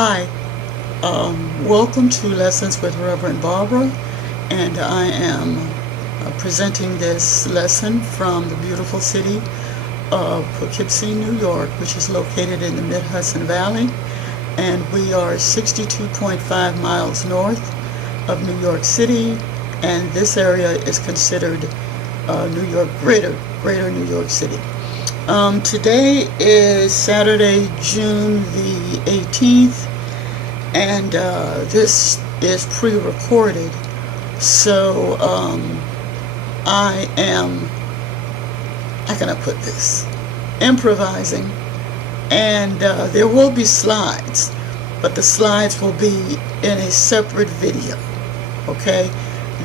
Hi, welcome to Lessons with Reverend Barbara, and I am presenting this lesson from the beautiful city of Poughkeepsie, New York, which is located in the Mid-Hudson Valley, and we are 62.5 miles north of New York City, and this area is considered New York, greater New York City. Today is Saturday, June the 18th, and this is pre-recorded, so I am, how can I put this, improvising, and there will be slides, but the slides will be in a separate video, okay?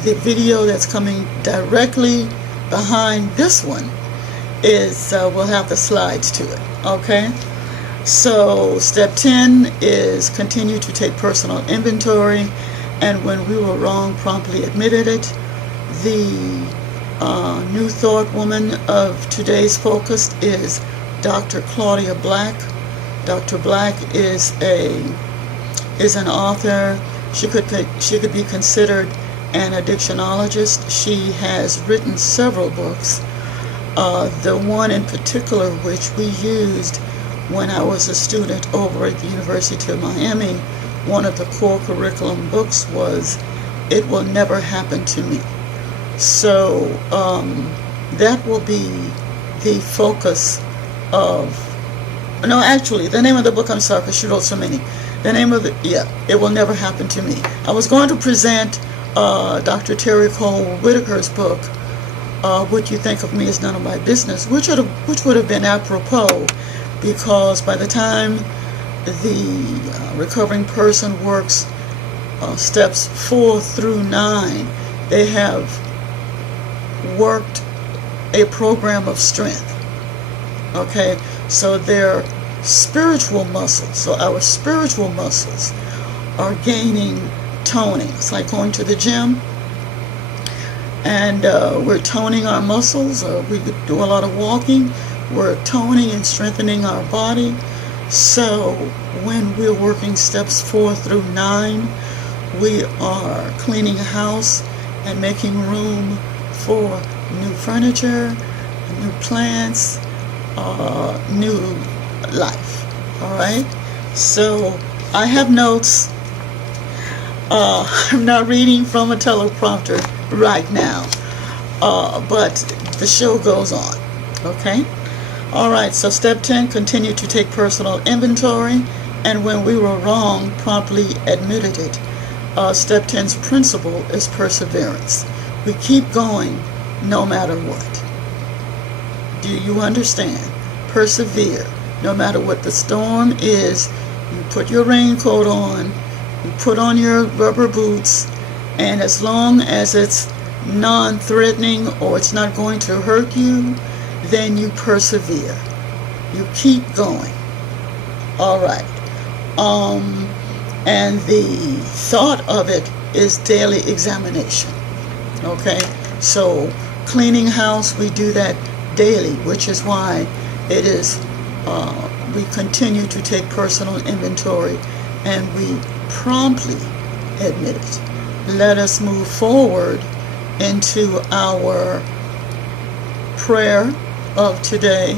The video that's coming directly behind this one is will have the slides to it, okay? So step 10 is continue to take personal inventory, and when we were wrong, promptly admitted it. The new thought woman of today's focus is Dr. Claudia Black. Dr. Black is an author. She could be considered an addictionologist. She has written several books. The one in particular which we used when I was a student over at the University of Miami, one of the core curriculum books was It Will Never Happen to Me. So that will be the focus of, no, actually, the name of the book, I'm sorry, because she wrote so many. The name of It Will Never Happen to Me. I was going to present Dr. Terry Cole Whitaker's book, What You Think of Me Is None of My Business, which would have been apropos, because by the time the recovering person works steps 4 through 9, they have worked a program of strength, okay? So their spiritual muscles, so our spiritual muscles are gaining toning. It's like going to the gym, and we're toning our muscles. We could do a lot of walking. We're toning and strengthening our body. So when we're working steps 4 through 9, we are cleaning a house and making room for new furniture, new plants, new life. All right? So I have notes. I'm not reading from a teleprompter right now, but the show goes on, okay? All right, so step 10, continue to take personal inventory, and when we were wrong, promptly admitted it. Step 10's principle is perseverance. We keep going no matter what. Do you understand? Persevere. No matter what the storm is, you put your raincoat on, you put on your rubber boots, and as long as it's non-threatening or it's not going to hurt you, then you persevere. You keep going. All right. And the thought of it is daily examination. Okay? So cleaning house, we do that daily, which is why it is we continue to take personal inventory, and we promptly admit it. Let us move forward into our prayer of today,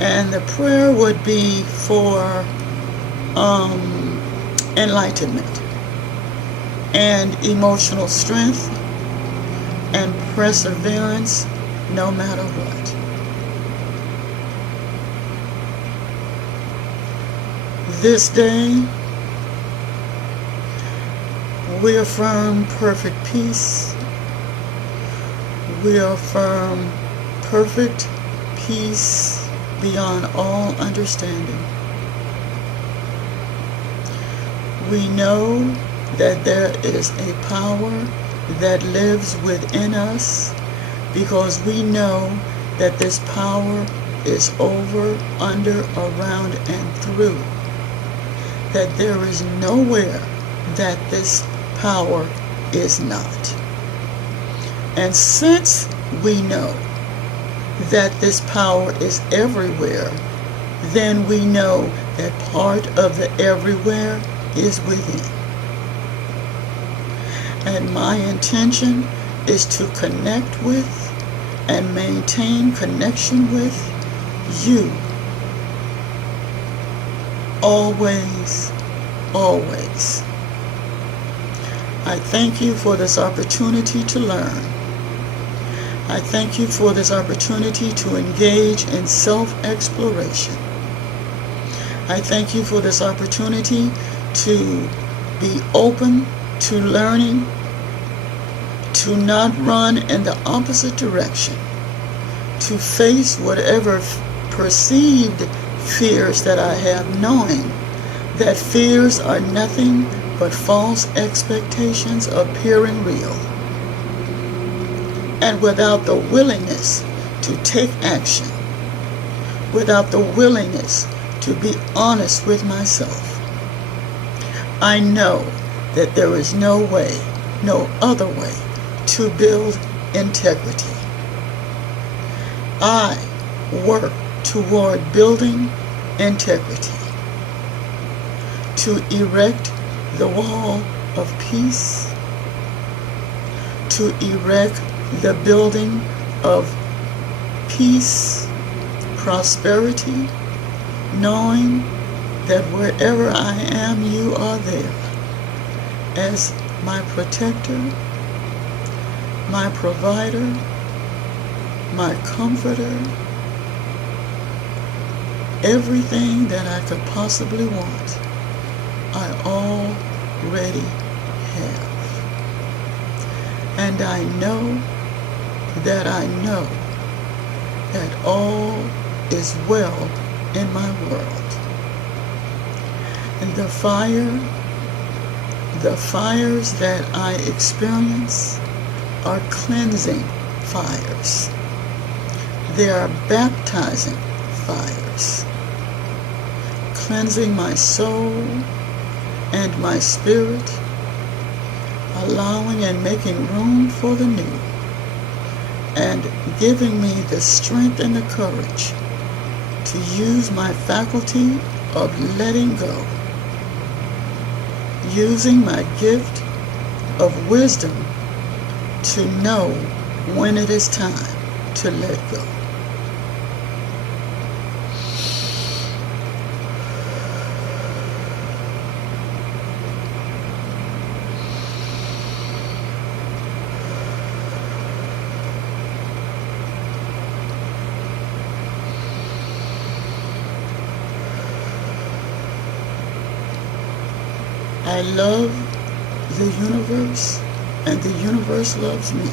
and the prayer would be for enlightenment and emotional strength and perseverance no matter what. This day we affirm perfect peace. We affirm perfect peace beyond all understanding. We know that there is a power that lives within us, because we know that this power is over, under, around, and through. That there is nowhere that this power is not. And since we know that this power is everywhere, then we know that part of the everywhere is within. And my intention is to connect with and maintain connection with you. Always, always. I thank you for this opportunity to learn. I thank you for this opportunity to engage in self-exploration. I thank you for this opportunity to be open to learning, to not run in the opposite direction, to face whatever perceived fears that I have, knowing that fears are nothing but false expectations appearing real. And without the willingness to take action, without the willingness to be honest with myself, I know that there is no way, no other way to build integrity. I work toward building integrity, to erect the wall of peace, to erect the building of peace, prosperity, knowing that wherever I am, you are there as my protector, my provider, my comforter, everything that I could possibly want, I already have. And I know that all is well in my world. And the fires that I experience are cleansing fires. They are baptizing fires, cleansing my soul and my spirit, allowing and making room for the new, and giving me the strength and the courage to use my faculty of letting go, using my gift of wisdom to know when it is time to let go. I love the universe, and the universe loves me.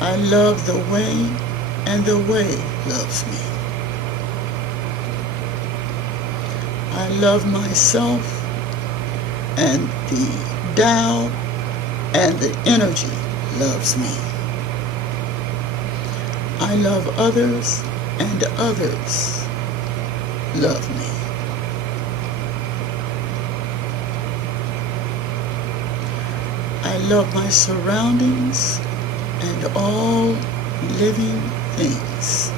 I love the way, and the way loves me. I love myself, and the Tao and the energy loves me. I love others, and others love me. I love my surroundings and all living things.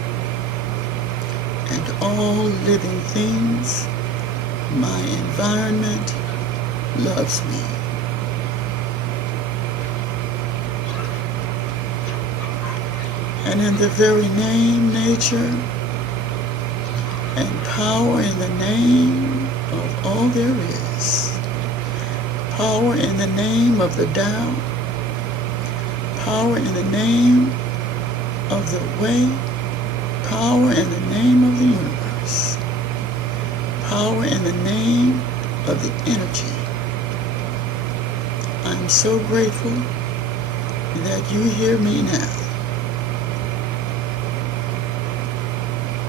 And all living things, my environment loves me. And in the very name, nature, and power in the name of all there is, power in the name of the Tao, power in the name of the way, power in the name of the universe, power in the name of the energy. I'm so grateful that you hear me now.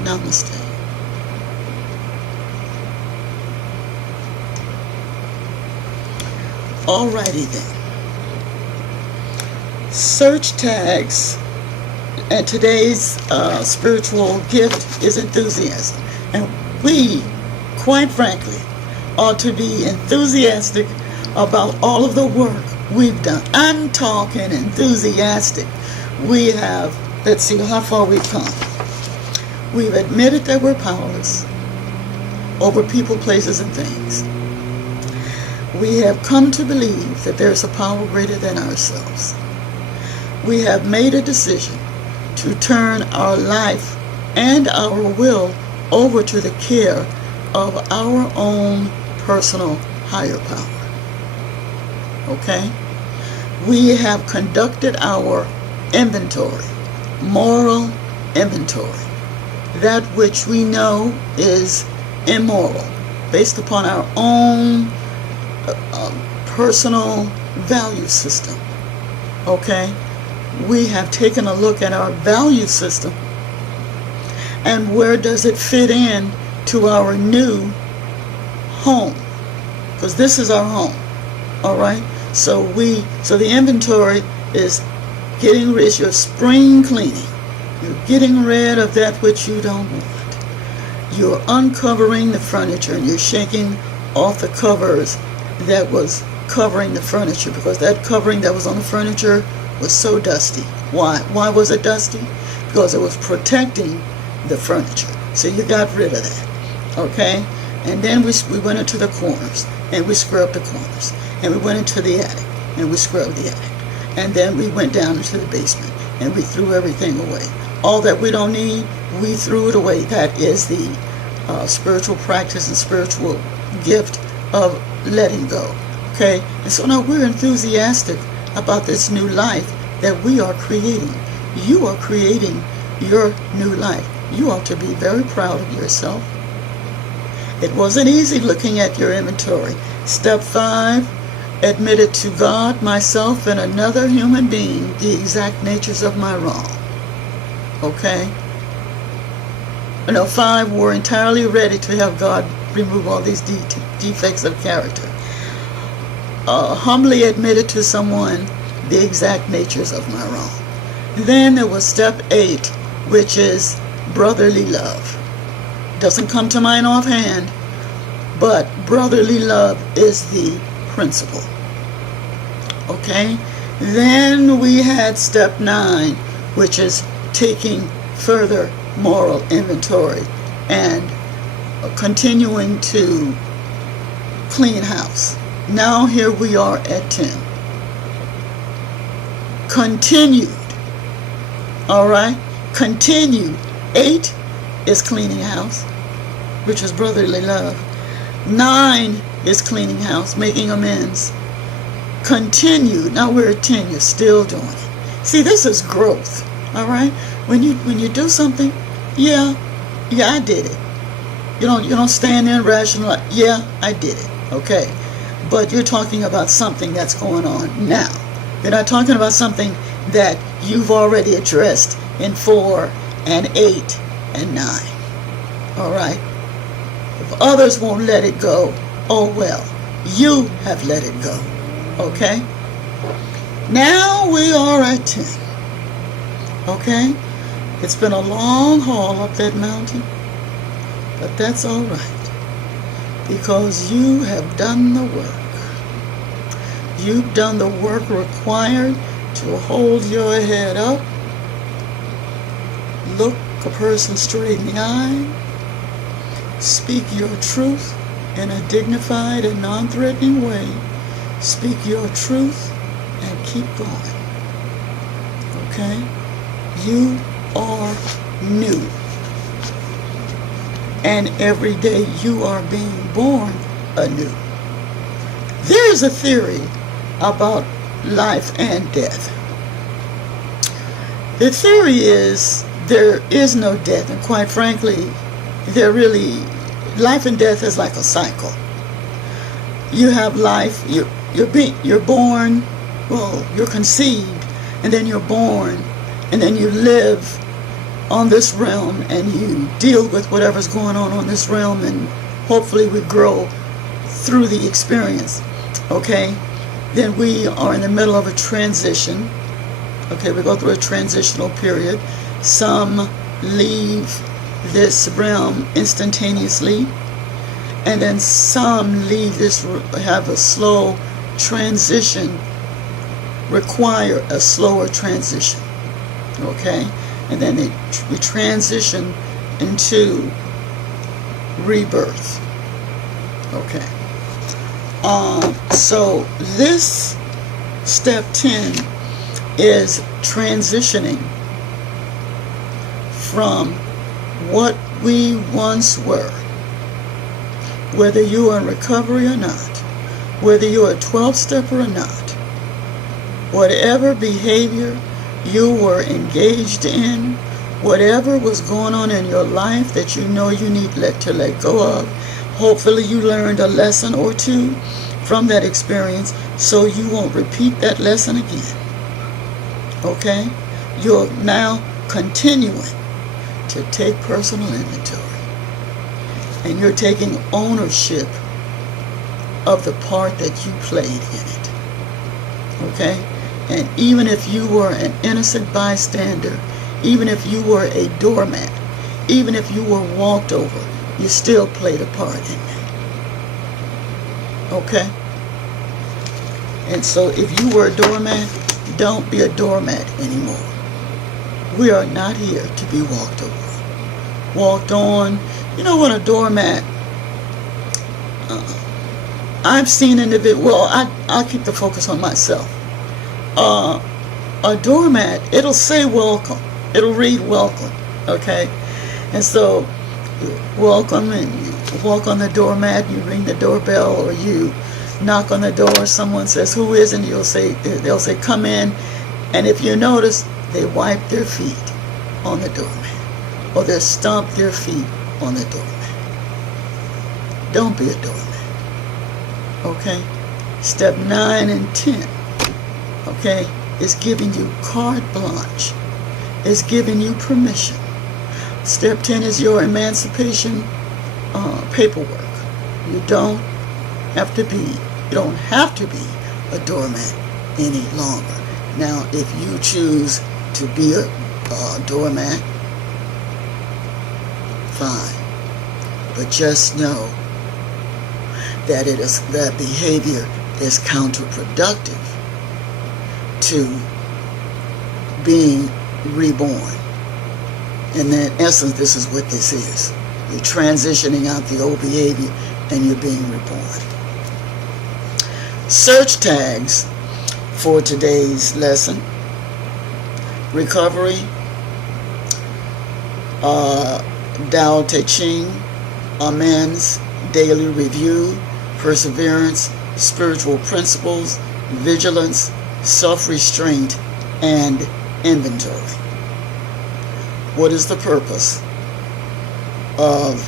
Namaste. Alrighty then. Search tags, and today's spiritual gift is enthusiasm. And we, quite frankly, ought to be enthusiastic about all of the work we've done. I'm talking enthusiastic. We have, let's see how far we've come. We've admitted that we're powerless over people, places, and things. We have come to believe that there is a power greater than ourselves. We have made a decision to turn our life and our will over to the care of our own personal higher power. Okay? We have conducted our inventory, moral inventory, that which we know is immoral, based upon our own personal value system. Okay? We have taken a look at our value system and where does it fit in to our new home, because this is our home. All right, so the inventory is getting rid, your spring cleaning. You're getting rid of that which you don't want. You're uncovering the furniture and you're shaking off the covers that was covering the furniture, because that covering that was on the furniture was so dusty. Why was it dusty? Because it was protecting the furniture. So you got rid of that. Okay? And then we went into the corners and we scrubbed the corners. And we went into the attic and we scrubbed the attic. And then we went down into the basement and we threw everything away. All that we don't need, we threw it away. That is the spiritual practice and spiritual gift of letting go. Okay? And so now we're enthusiastic about this new life that we are creating. You are creating your new life. You ought to be very proud of yourself. It wasn't easy looking at your inventory. Step 5, admitted to God, myself, and another human being the exact natures of my wrong. Okay? 5, we're entirely ready to have God remove all these defects of character. Humbly admitted to someone the exact natures of my wrong. Then there was step 8, which is brotherly love. Doesn't come to mind offhand, but brotherly love is the principle. Okay? Then we had step 9, which is taking further moral inventory and continuing to clean house. Now here we are at 10. Continued. All right? Continued. 8 is cleaning house, which is brotherly love. 9 is cleaning house, making amends. Continued. Now we're at 10. You're still doing it. See, this is growth. All right? When you do something, yeah, I did it. You don't stand there and rationalize. Yeah, I did it. Okay. But you're talking about something that's going on now. You're not talking about something that you've already addressed in 4 and 8 and 9. All right? If others won't let it go, oh well. You have let it go. Okay? Now we are at 10. Okay? It's been a long haul up that mountain, but that's all right, because you have done the work. You've done the work required to hold your head up, look a person straight in the eye, speak your truth in a dignified and non-threatening way, speak your truth, and keep going. Okay? You are new. And every day you are being born anew. There's a theory about life and death. The theory is there is no death, and quite frankly, life and death is like a cycle. You have life, you're born, well, you're conceived, and then you're born, and then you live on this realm, and you deal with whatever's going on this realm, and hopefully we grow through the experience. Okay? Then we are in the middle of a transition. Okay, we go through a transitional period. Some leave this realm instantaneously, and then some have a slow transition, require a slower transition. Okay? And then we transition into rebirth. Okay. So this step 10 is transitioning from what we once were. Whether you are in recovery or not, whether you're a 12-stepper or not, whatever behavior you were engaged in, whatever was going on in your life that you know you need to let go of, hopefully you learned a lesson or two from that experience so you won't repeat that lesson again. Okay? You're now continuing to take personal inventory. And you're taking ownership of the part that you played in it. Okay? And even if you were an innocent bystander, even if you were a doormat, even if you were walked over, you still played a part in that. Okay? And so if you were a doormat, don't be a doormat anymore. We are not here to be walked over, walked on. You know what, a doormat, I've seen individuals, well, I'll keep the focus on myself. A doormat, it'll say welcome. It'll read welcome, okay? And so, welcome, and you walk on the doormat, you ring the doorbell, or you knock on the door, someone says, who is it? And they'll say, come in. And if you notice, they wipe their feet on the doormat, or they stomp their feet on the doormat. Don't be a doormat. Okay? Step 9 and 10, okay, is giving you carte blanche. It's giving you permission. Step 10 is your emancipation paperwork. You don't have to be a doormat any longer. Now, if you choose to be a doormat, fine. But just know that that behavior is counterproductive to being reborn. And in essence, this is what this is. You're transitioning out the old behavior and you're being reborn. Search tags for today's lesson: recovery, Tao Te Ching, amends, daily review, perseverance, spiritual principles, vigilance, self-restraint, and inventory. What is the purpose of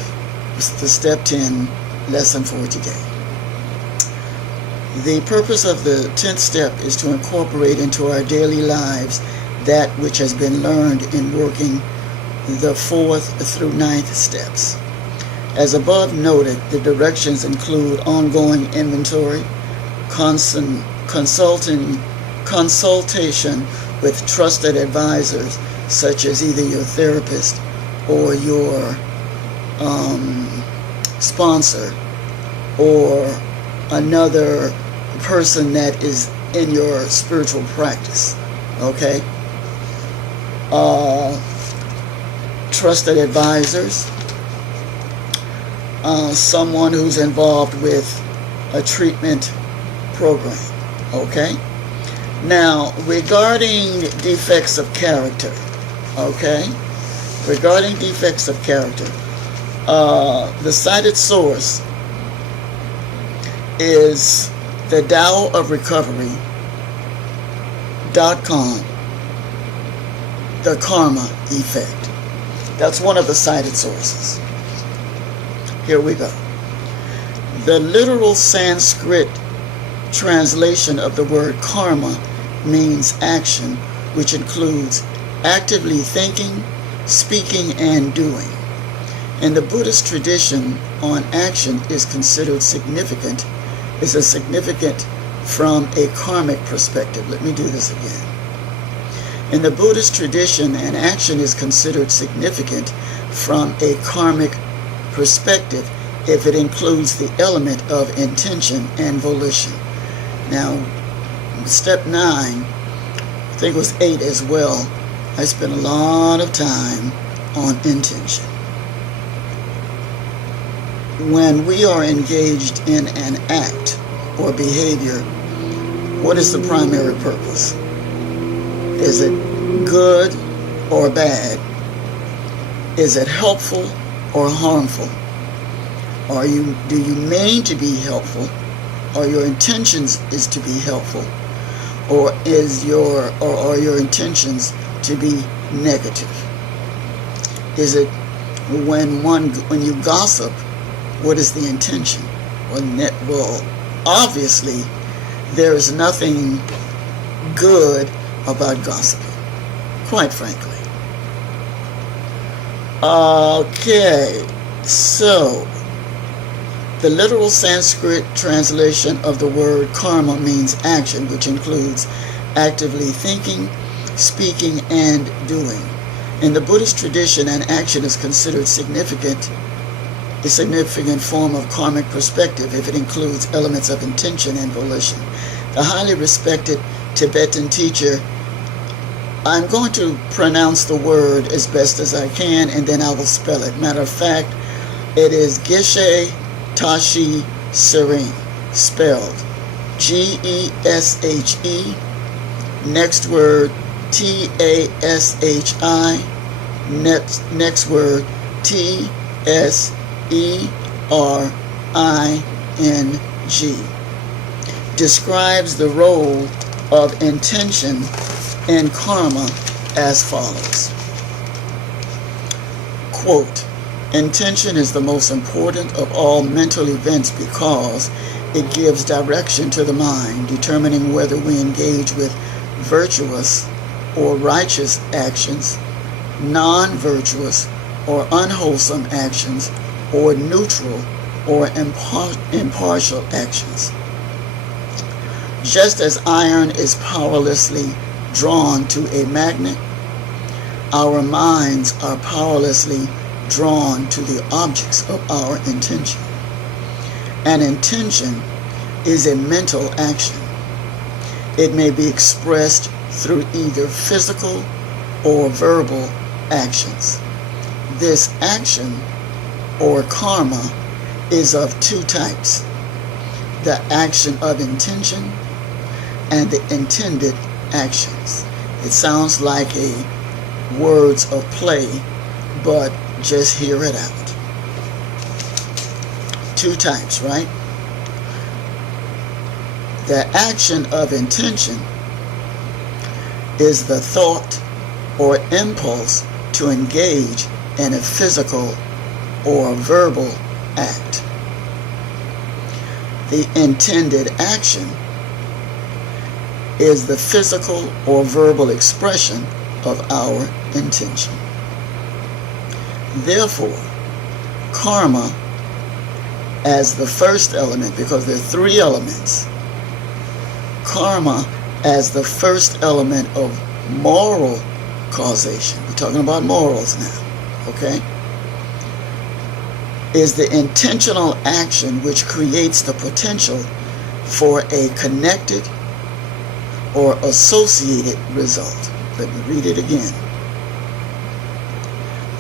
the Step 10 lesson for today? The purpose of the 10th step is to incorporate into our daily lives that which has been learned in working the 4th through 9th steps. As above noted, the directions include ongoing inventory, consultation with trusted advisors, such as either your therapist or your sponsor or another person that is in your spiritual practice. Okay? Trusted advisors, someone who's involved with a treatment program. Okay? Now, regarding defects of character, okay? Regarding defects of character, the cited source is the Tao of Recovery.com, the karma effect. That's one of the cited sources. Here we go. The literal Sanskrit translation of the word karma means action, which includes actively thinking, speaking, and doing. In the Buddhist tradition, on action is considered significant from a karmic perspective. Let me do this again. In the Buddhist tradition, an action is considered significant from a karmic perspective if it includes the element of intention and volition. Now, step 9, I think it was 8 as well, I spent a lot of time on intention. when we are engaged in an act or behavior, what is the primary purpose? Is it good or bad? Is it helpful or harmful? Do you mean to be helpful, or your intentions is to be helpful, or are your intentions to be negative? Is it when you gossip, what is the intention? Well, obviously, there is nothing good about gossiping, quite frankly. Okay, so the literal Sanskrit translation of the word karma means action, which includes actively thinking, speaking, and doing. In the Buddhist tradition, an action is considered a significant form of karmic perspective if it includes elements of intention and volition. The highly respected Tibetan teacher, I'm going to pronounce the word as best as I can, and then I will spell it. Matter of fact, it is Geshe Tashi Tsering, spelled Geshe, next word Tashi, next word Tsering, describes the role of intention and karma as follows. Quote, intention is the most important of all mental events because it gives direction to the mind, determining whether we engage with virtuous or righteous actions, non-virtuous or unwholesome actions, or neutral or impartial actions. Just as iron is powerlessly drawn to a magnet, our minds are powerlessly drawn to the objects of our intention. An intention is a mental action. It may be expressed through either physical or verbal actions. This action, or karma, is of two types: the action of intention and the intended actions. It sounds like a words of play, but just hear it out. Two types, right? The action of intention is the thought or impulse to engage in a physical or verbal act. The intended action is the physical or verbal expression of our intention. Therefore, karma as the first element, because there are three elements, karma as the first element of moral causation, we're talking about morals now, okay, is the intentional action which creates the potential for a connected or associated result. Let me read it again.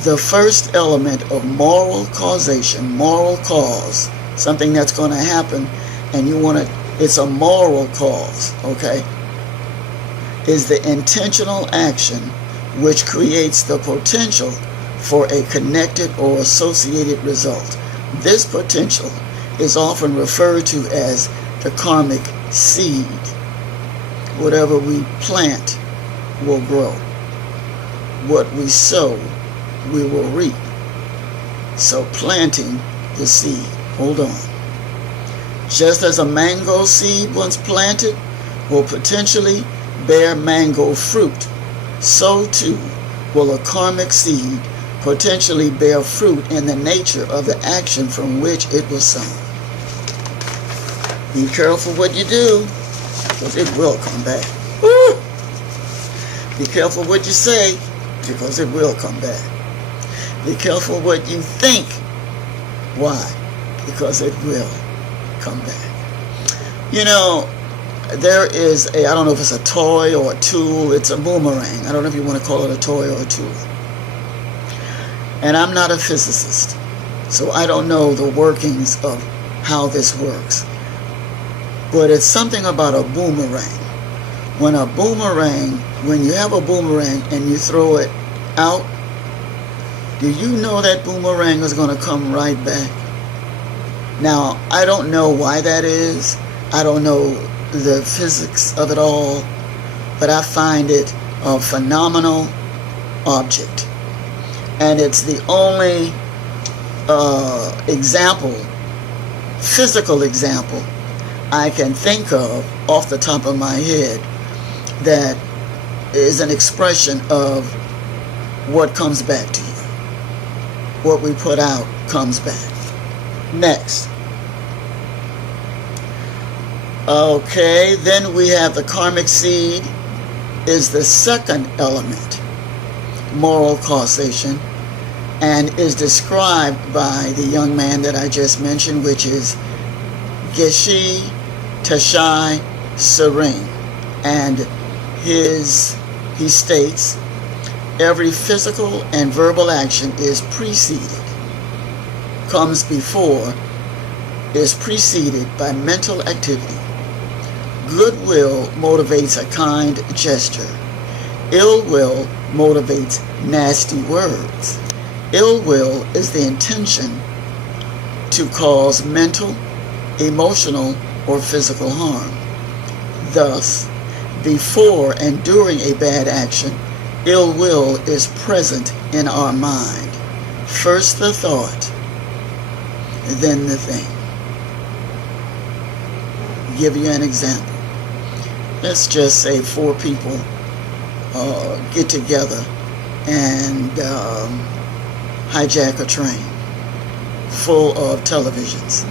The first element of moral causation, moral cause, something that's going to happen and it's a moral cause, okay, is the intentional action which creates the potential for a connected or associated result. This potential is often referred to as the karmic seed. Whatever we plant will grow. What we sow, we will reap. So planting the seed. Hold on. Just as a mango seed once planted will potentially bear mango fruit, so too will a karmic seed potentially bear fruit in the nature of the action from which it was sown. Be careful what you do, because it will come back. Woo! Be careful what you say, because it will come back. Be careful what you think. Why? Because it will come back. You know, there is I don't know if it's a toy or a tool, it's a boomerang. I don't know if you want to call it a toy or a tool. And I'm not a physicist. So I don't know the workings of how this works. But it's something about a boomerang. When you have a boomerang and you throw it out, do you know that boomerang is going to come right back? Now, I don't know why that is. I don't know the physics of it all, but I find it a phenomenal object. And it's the only physical example I can think of off the top of my head that is an expression of what comes back to you. What we put out comes back. Next. Okay, then we have the karmic seed is the second element, moral causation, and is described by the young man that I just mentioned, which is Geshe Tashai Serene. And he states, every physical and verbal action is preceded by mental activity. Goodwill motivates a kind gesture. Ill will motivates nasty words. Ill will is the intention to cause mental, emotional, or physical harm. Thus, before and during a bad action, ill will is present in our mind. First the thought, then the thing. Give you an example. Let's just say 4 people get together and hijack a train full of televisions.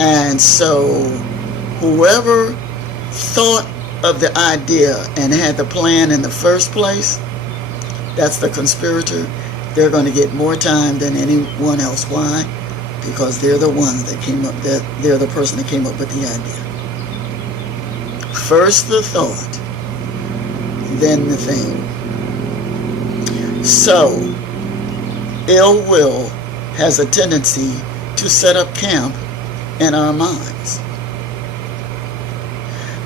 And so whoever thought of the idea and had the plan in the first place, that's the conspirator. They're going to get more time than anyone else. Why? Because they're the ones that came up, they're the person that came up with the idea. First the thought, then the thing. So, ill will has a tendency to set up camp in our minds.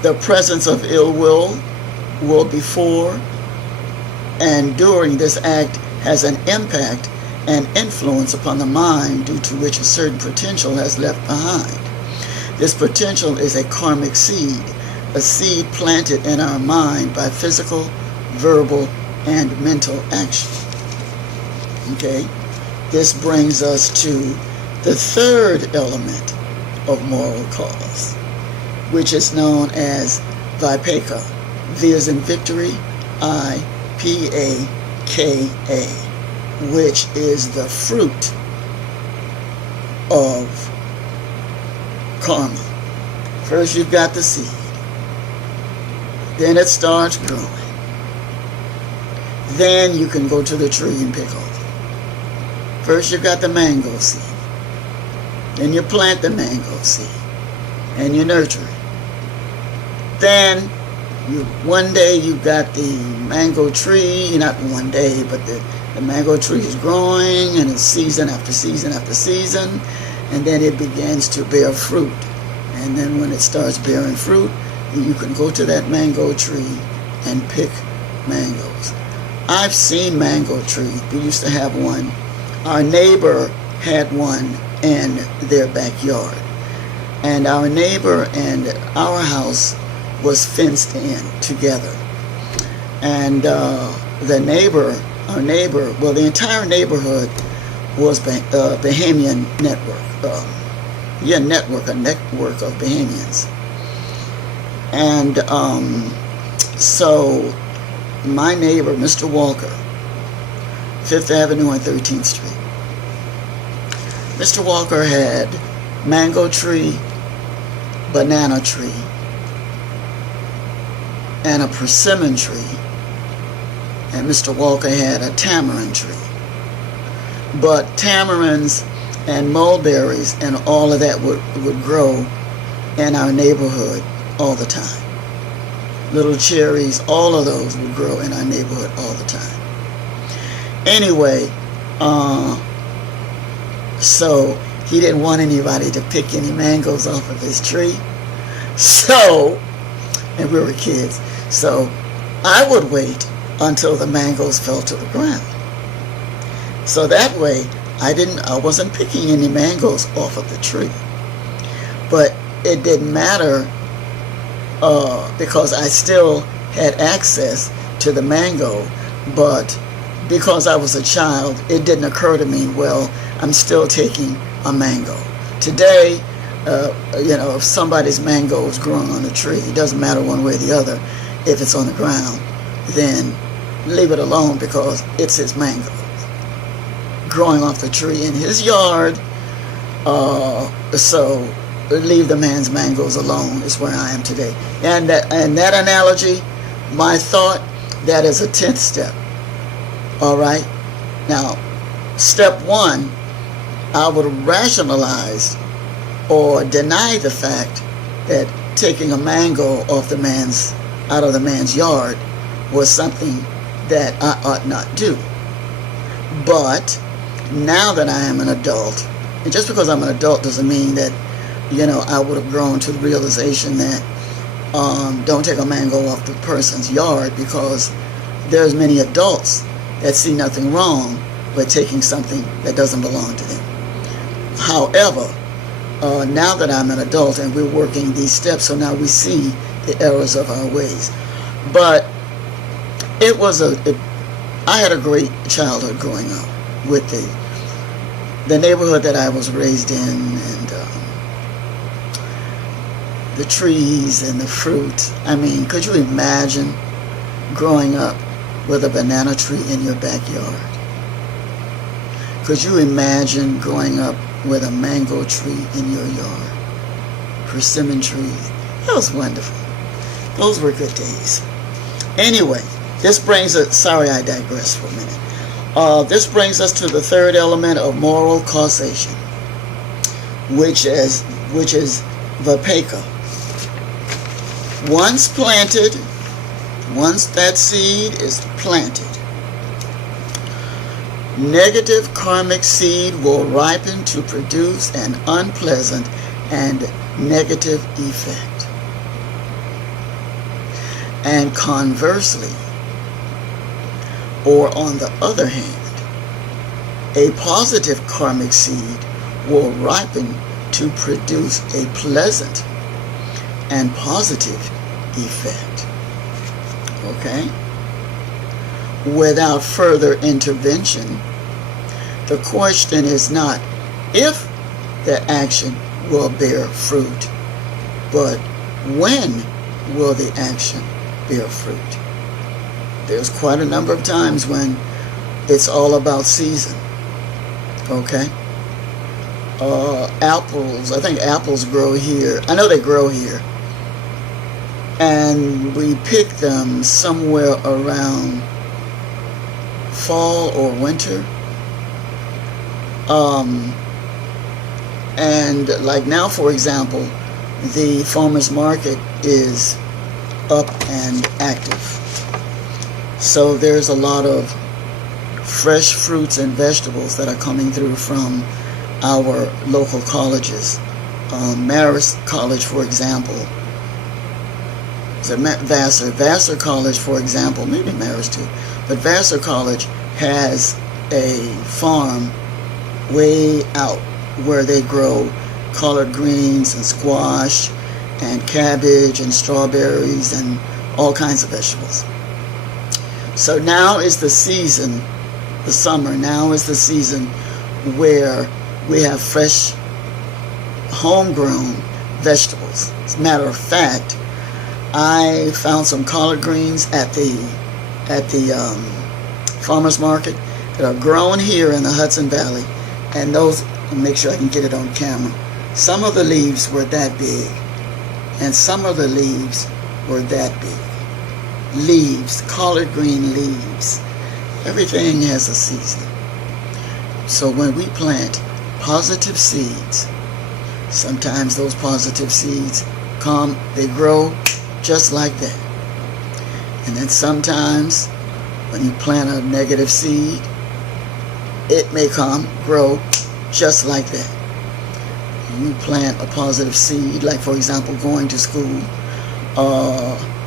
The presence of ill will before and during this act has an impact and influence upon the mind, due to which a certain potential has left behind. This potential is a karmic seed, a seed planted in our mind by physical, verbal, and mental action. Okay? This brings us to the third element of moral cause, which is known as Vipaka. V as in victory, I-P-A-K-A, which is the fruit of karma. First you've got the seed. Then it starts growing. Then you can go to the tree and pick off. First you've got the mango seed. Then you plant the mango seed and you nurture it. Then one day you've got the mango tree, not one day, but the mango tree is growing, and it's season after season after season, and then it begins to bear fruit. And then when it starts bearing fruit, you can go to that mango tree and pick mangoes. I've seen mango trees. We used to have one. Our neighbor had one in their backyard. And our neighbor and our house was fenced in together. And the entire neighborhood was Bahamian network. A network of Bahamians. And so my neighbor, Mr. Walker, 5th Avenue and 13th Street. Mr. Walker had mango tree, banana tree, and a persimmon tree. And Mr. Walker had a tamarind tree. But tamarinds and mulberries and all of that would grow in our neighborhood all the time. Little cherries, all of those would grow in our neighborhood all the time. Anyway, So he didn't want anybody to pick any mangoes off of his tree. So, and we were kids, so I would wait until the mangoes fell to the ground. So that way, I wasn't picking any mangoes off of the tree. But it didn't matter because I still had access to the mango. But because I was a child, it didn't occur to me, well, I'm still taking a mango. Today, if somebody's mango is growing on a tree, it doesn't matter one way or the other. If it's on the ground, then leave it alone because it's his mango growing off the tree in his yard. So leave the man's mangoes alone is where I am today. And that analogy, my thought, that is a 10th step. All right. Now, step 1, I would rationalize or deny the fact that taking a mango out of the man's yard was something that I ought not do. But now that I am an adult, and just because I'm an adult doesn't mean that, I would have grown to the realization that don't take a mango off the person's yard, because there's many adults that see nothing wrong with taking something that doesn't belong to them. However, now that I'm an adult and we're working these steps, so now we see the errors of our ways. But I had a great childhood growing up with the neighborhood that I was raised in, and the trees and the fruit. I mean, could you imagine growing up with a banana tree in your backyard? Could you imagine growing up with a mango tree in your yard? Persimmon trees. That was wonderful. Those were good days. Anyway, this brings us, sorry I digress for a minute. This brings us to the third element of moral causation, which is vipaka. Once that seed is planted, negative karmic seed will ripen to produce an unpleasant and negative effect. And conversely, or on the other hand, a positive karmic seed will ripen to produce a pleasant and positive effect. Okay? Without further intervention, the question is not if the action will bear fruit, but when will the action bear fruit. There's quite a number of times when it's all about season. Okay? Apples, I think apples grow here. I know they grow here. And we pick them somewhere around fall or winter. And like now, for example, the farmer's market is up and active. So there's a lot of fresh fruits and vegetables that are coming through from our local colleges. Marist College, for example, Vassar College, for example, maybe Marist too, but Vassar College has a farm way out where they grow collard greens and squash and cabbage and strawberries and all kinds of vegetables. So now is the season, the summer, now is the season where we have fresh, homegrown vegetables. As a matter of fact, I found some collard greens at the farmer's market that are grown here in the Hudson Valley, and those, I'll make sure I can get it on camera. Some of the leaves were that big, and some of the leaves were that big. Leaves, collard green leaves. Everything has a season. So when we plant positive seeds, sometimes those positive seeds come, they grow just like that. And then sometimes when you plant a negative seed, it may come, grow just like that. You plant a positive seed, like for example, going to school.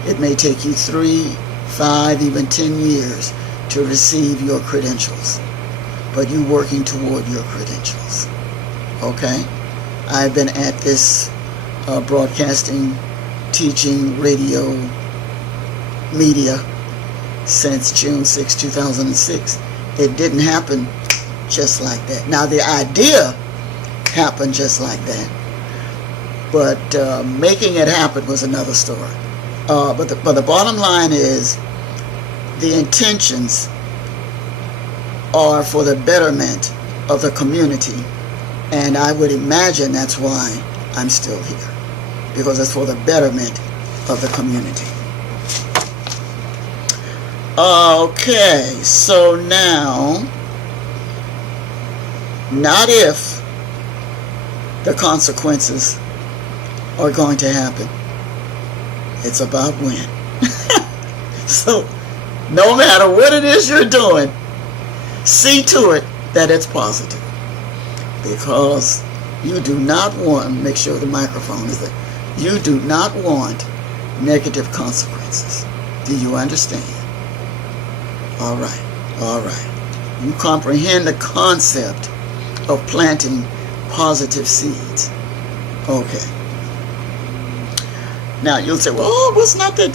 It may take you 3, 5, even 10 years to receive your credentials, but you're working toward your credentials. Okay? I've been at this broadcasting, teaching, radio, media since June 6, 2006. It didn't happen just like that. Now, the idea happened just like that, but making it happen was another story. But the bottom line is the intentions are for the betterment of the community, and I would imagine that's why I'm still here, because it's for the betterment of the community. Okay, so now, not if the consequences are going to happen. It's about when. So, no matter what it is you're doing, see to it that it's positive. Because you do not want, make sure the microphone is there, you do not want negative consequences. Do you understand? All right, all right. You comprehend the concept of planting positive seeds. Okay. Now you'll say, well, what's not there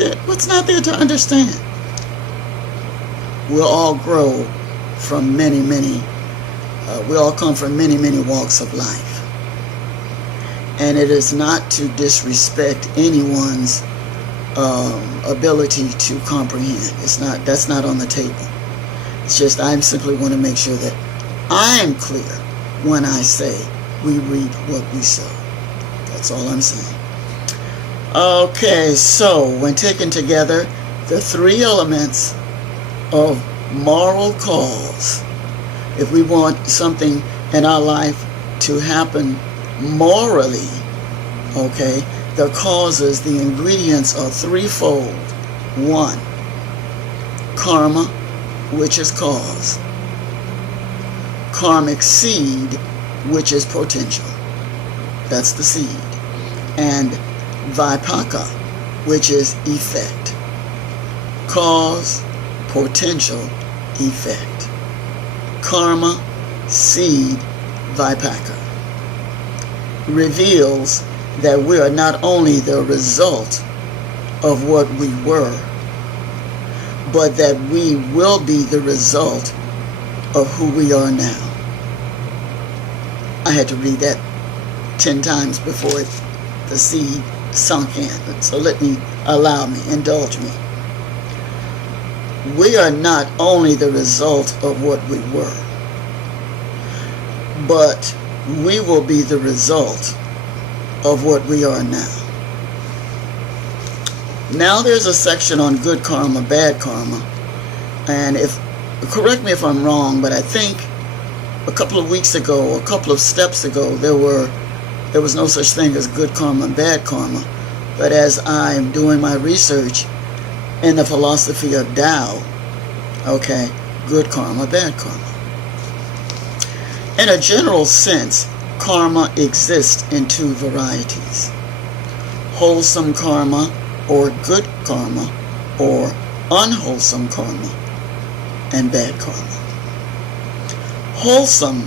to understand? We'll all grow from many, we all come from many, many walks of life. And it is not to disrespect anyone's ability to comprehend. That's not on the table. It's just I simply want to make sure that I am clear when I say we reap what we sow. That's all I'm saying. Okay, so when taken together, the 3 elements of moral cause, if we want something in our life to happen morally, okay, the causes, the ingredients are threefold. 1, karma, which is cause. Karmic seed, which is potential. That's the seed. And vipaka, which is effect. Cause, potential, effect. Karma, seed, vipaka. Reveals that we are not only the result of what we were, but that we will be the result of who we are now. I had to read that 10 times before the seed sunk in. So allow me, indulge me. We are not only the result of what we were, but we will be the result of what we are now. Now there's a section on good karma, bad karma, and correct me if I'm wrong, but I think a couple of weeks ago, a couple of steps ago, there was no such thing as good karma and bad karma. But as I'm doing my research in the philosophy of Tao, okay, good karma, bad karma. In a general sense, karma exists in 2 varieties. Wholesome karma or good karma, or unwholesome karma and bad karma. Wholesome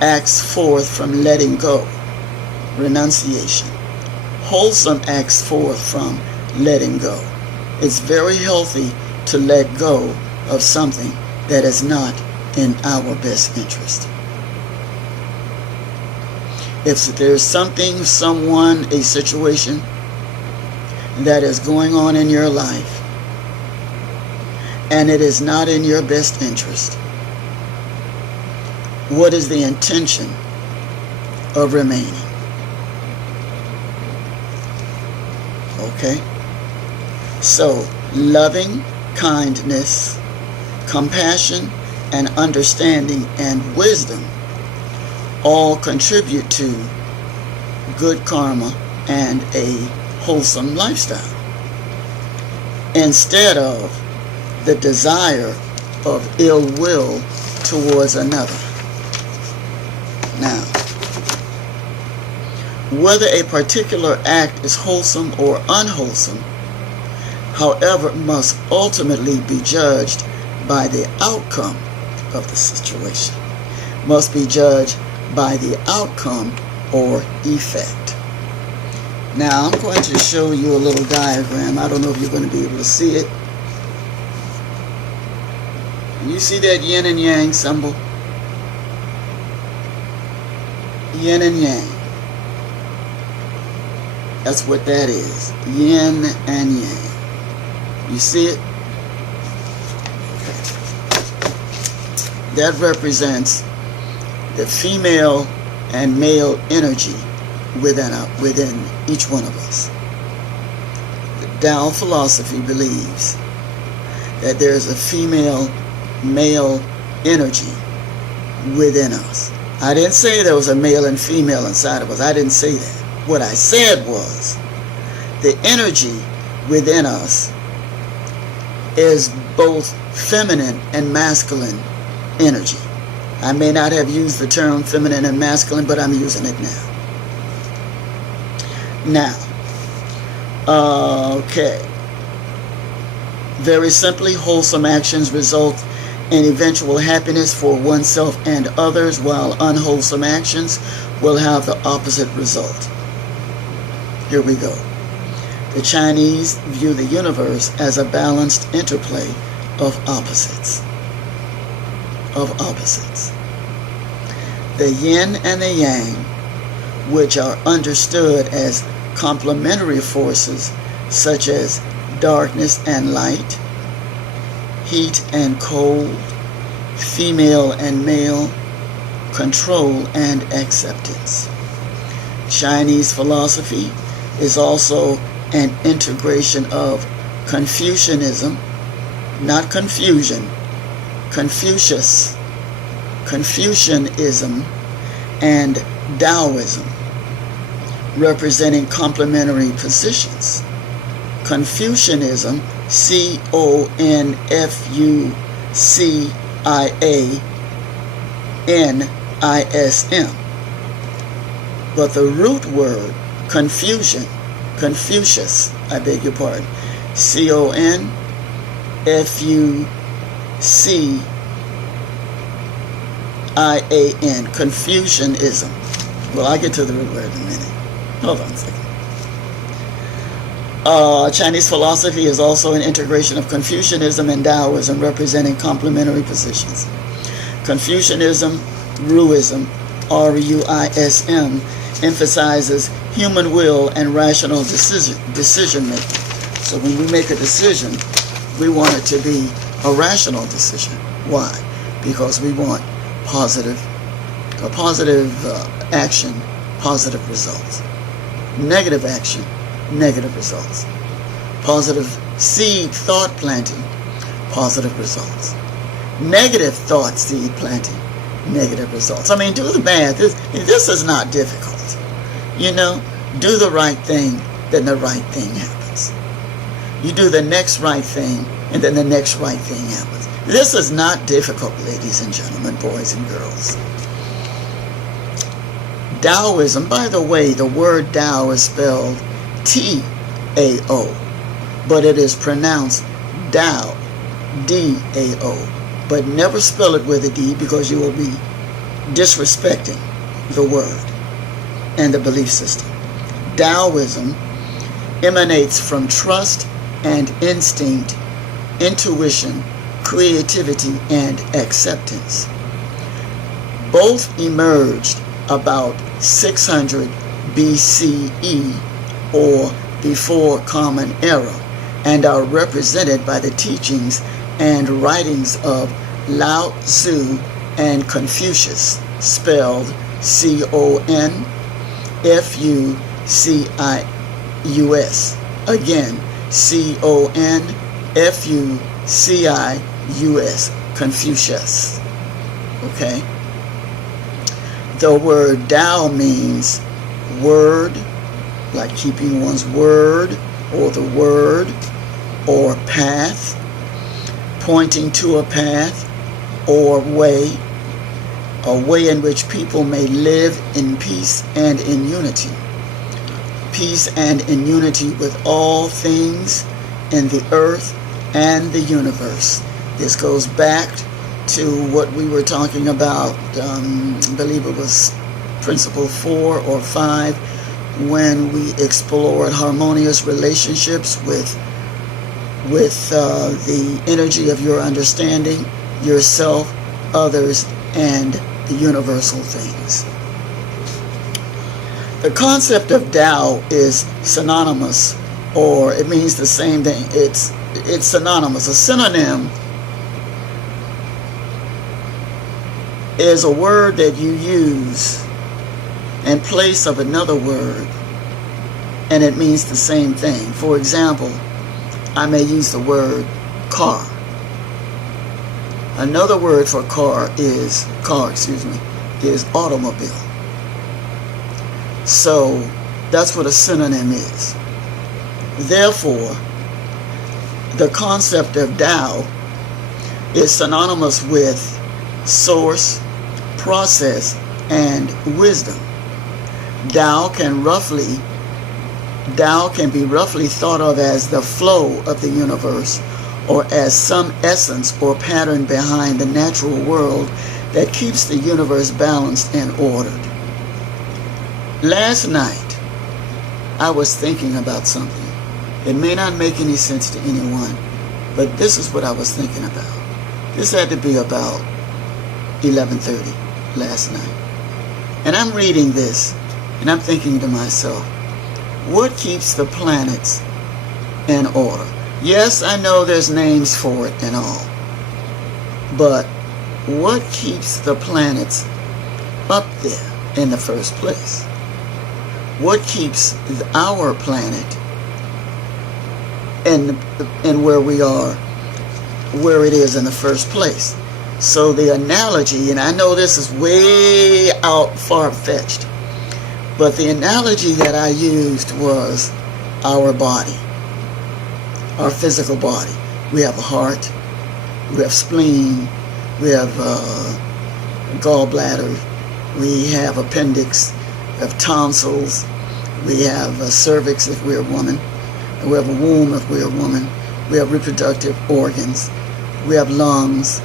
acts forth from letting go, renunciation. Wholesome acts forth from letting go. It's very healthy to let go of something that is not in our best interest. If there's something, someone, a situation that is going on in your life and it is not in your best interest, what is the intention of remaining? Okay? So, loving, kindness, compassion, and understanding and wisdom all contribute to good karma and a wholesome lifestyle, instead of the desire of ill will towards another. Now, whether a particular act is wholesome or unwholesome, however, must ultimately be judged by the outcome of the situation. Must be judged by the outcome or effect. Now, I'm going to show you a little diagram. I don't know if you're going to be able to see it. You see that yin and yang symbol? Yin and yang. That's what that is. Yin and yang. You see it? That represents the female and male energy within each one of us. The Tao philosophy believes that there is a female-male energy within us. I didn't say there was a male and female inside of us. I didn't say that. What I said was the energy within us is both feminine and masculine energy. I may not have used the term feminine and masculine, but I'm using it now. Okay. Very simply, wholesome actions result in eventual happiness for oneself and others, while unwholesome actions will have the opposite result. Here we go. The Chinese view the universe as a balanced interplay of opposites. The yin and the yang, which are understood as complementary forces such as darkness and light, heat and cold, female and male, control and acceptance. Chinese philosophy is also an integration of Confucianism, not confusion, Confucianism, and Taoism, representing complementary positions. Confucianism, Confucianism, but the root word Confucius, I beg your pardon, Confucianism, Confucianism. Well, I'll get to the root word in a minute. Hold on a second. Chinese philosophy is also an integration of Confucianism and Taoism, representing complementary positions. Confucianism, Ruism, R-U-I-S-M, emphasizes human will and rational decision making. So when we make a decision, we want it to be a rational decision. Why? Because we want positive action, positive results. Negative action, negative results. Positive seed thought planting, positive results. Negative thought seed planting, negative results. I mean, do the math. This is not difficult. You know, do the right thing, then the right thing happens. You do the next right thing, and then the next right thing happens. This is not difficult, ladies and gentlemen, boys and girls. Taoism, by the way, the word Tao is spelled T-A-O, but it is pronounced Dao, D-A-O. But never spell it with a D, because you will be disrespecting the word and the belief system. Taoism emanates from trust and instinct, intuition, creativity, and acceptance. Both emerged about 600 BCE or before Common Era, and are represented by the teachings and writings of Lao Tzu and Confucius, spelled C-O-N-F-U-C-I-U-S. Again, C-O-N-F-U-C-I-U-S, Confucius. Okay? The word Tao means word, like keeping one's word, or the word, or path, pointing to a path or way, a way in which people may live in peace and in unity. Peace and in unity with all things in the earth and the universe. This goes back to what we were talking about, I believe it was Principle 4 or 5, when we explored harmonious relationships with the energy of your understanding, yourself, others, and the universal things. The concept of Tao is synonymous, or it means the same thing. It's synonymous. A synonym is a word that you use in place of another word, and it means the same thing. For example, I may use the word car. Another word for car is automobile. So that's what a synonym is. Therefore, the concept of Tao is synonymous with source, process, and wisdom. Tao can be roughly thought of as the flow of the universe, or as some essence or pattern behind the natural world that keeps the universe balanced and ordered. Last night, I was thinking about something. It may not make any sense to anyone, but this is what I was thinking about. This had to be about 11:30 last night. And I'm reading this, and I'm thinking to myself, what keeps the planets in order? Yes, I know there's names for it and all, but what keeps the planets up there in the first place? What keeps our planet and where we are, where it is in the first place? So the analogy, and I know this is way out far-fetched, but the analogy that I used was our body, our physical body. We have a heart, we have spleen, we have gallbladder, we have appendix, we have tonsils, we have a cervix if we're a woman, and we have a womb if we're a woman, we have reproductive organs, we have lungs,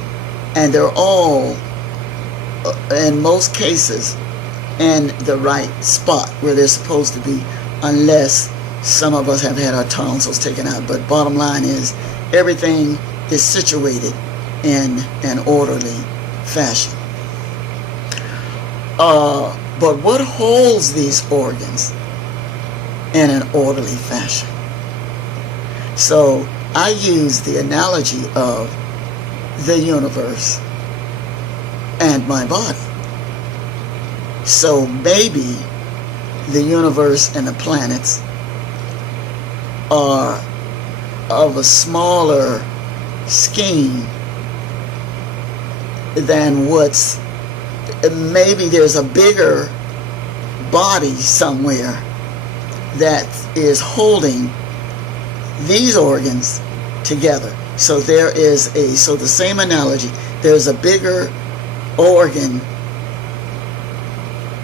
and they're all, in most cases, in the right spot where they're supposed to be, unless some of us have had our tonsils taken out. But bottom line is, everything is situated in an orderly fashion. But what holds these organs in an orderly fashion? So I use the analogy of the universe and my body. So maybe the universe and the planets are of a smaller scheme than maybe there's a bigger body somewhere that is holding these organs together. So the same analogy, there's a bigger organ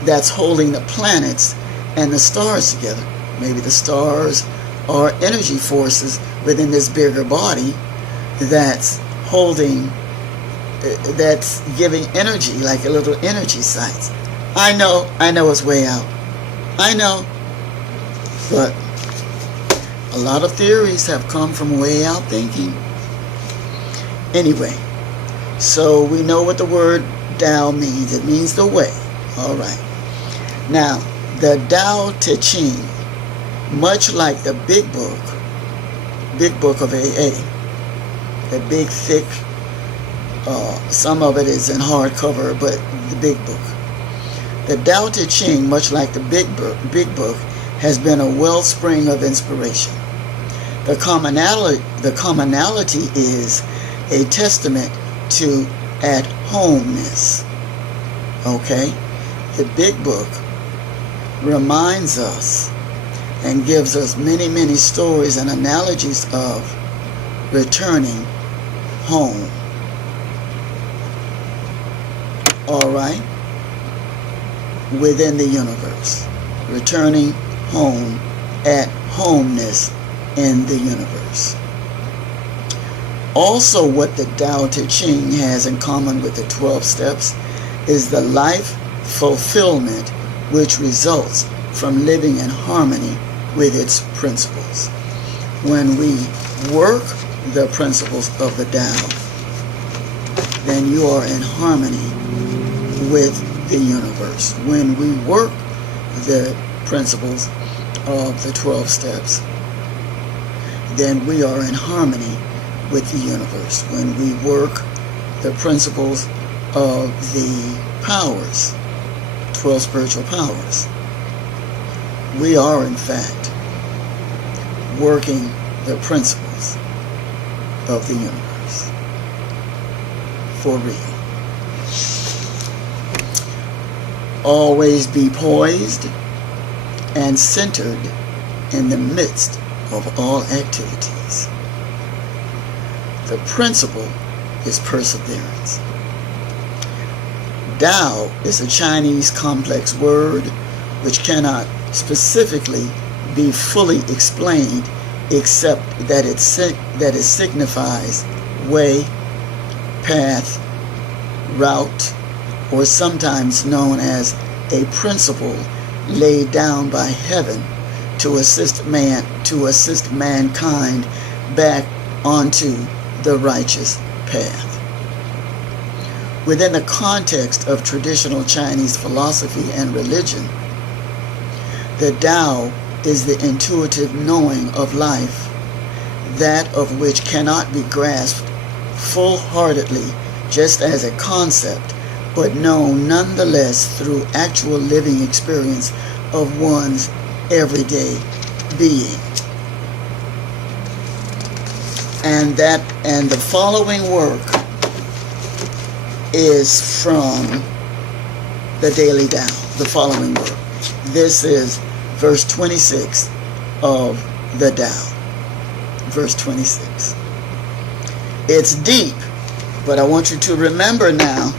that's holding the planets and the stars together. Maybe the stars are energy forces within this bigger body that's giving energy, like a little energy sites. I know it's way out. I know. But a lot of theories have come from way out thinking. Anyway, so we know what the word Tao means. It means the way. All right. Now, the Tao Te Ching, much like the big book of AA, the big, thick, some of it is in hardcover, but the big book. The Tao Te Ching, much like the big book, has been a wellspring of inspiration. The commonality is a testament to at-homeness. Okay? The big book reminds us and gives us many, many stories and analogies of returning home. all right, within the universe, returning home at homeness in the universe. Also, what the Tao Te Ching has in common with the 12 steps is the life fulfillment which results from living in harmony with its principles. When we work the principles of the Tao, then you are in harmony with the universe. When we work the principles of the 12 steps, then we are in harmony with the universe. When we work the principles of the powers, 12 spiritual powers, we are in fact working the principles of the universe for real. Always be poised and centered in the midst of all activities. The principle is perseverance. Tao is a Chinese complex word which cannot specifically be fully explained except that it signifies way, path, route, or sometimes known as a principle laid down by heaven to assist mankind back onto the righteous path. Within the context of traditional Chinese philosophy and religion, the Tao is the intuitive knowing of life, that of which cannot be grasped full-heartedly just as a concept, but known nonetheless through actual living experience of one's everyday being. And the following work is from the Daily Tao. The following work. This is verse 26 of the Tao. Verse 26. It's deep, but I want you to remember now,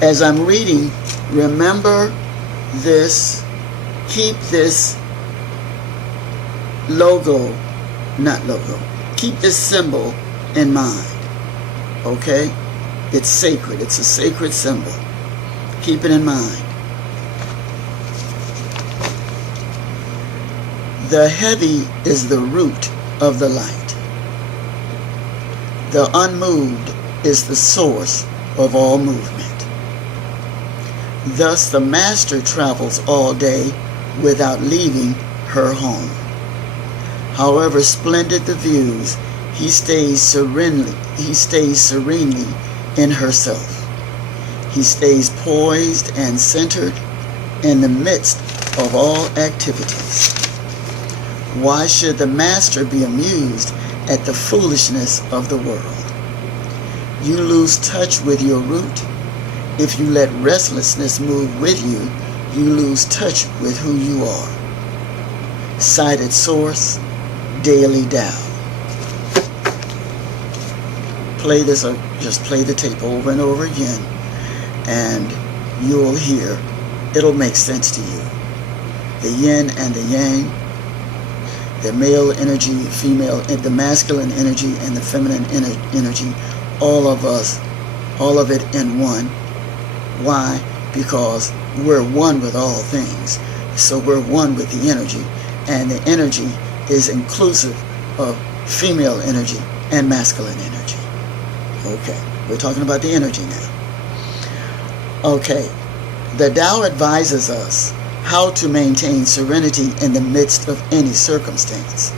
as I'm reading, remember this, keep this keep this symbol in mind, okay? It's sacred. It's a sacred symbol. Keep it in mind. The heavy is the root of the light. The unmoved is the source of all movement. Thus the master travels all day without leaving her home. However splendid the views, he stays serenely in herself. He stays poised and centered in the midst of all activities. Why should the master be amused at the foolishness of the world? You lose touch with your root. If you let restlessness move with you, you lose touch with who you are. Cited source, Daily Tao. Play this, or just play the tape over and over again, and you'll hear, it'll make sense to you. The yin and the yang, the male energy, female, the masculine energy and the feminine energy, all of it in one. Why? Because we're one with all things. So we're one with the energy, and the energy is inclusive of female energy and masculine energy. Okay, we're talking about the energy now. Okay, the Tao advises us how to maintain serenity in the midst of any circumstance.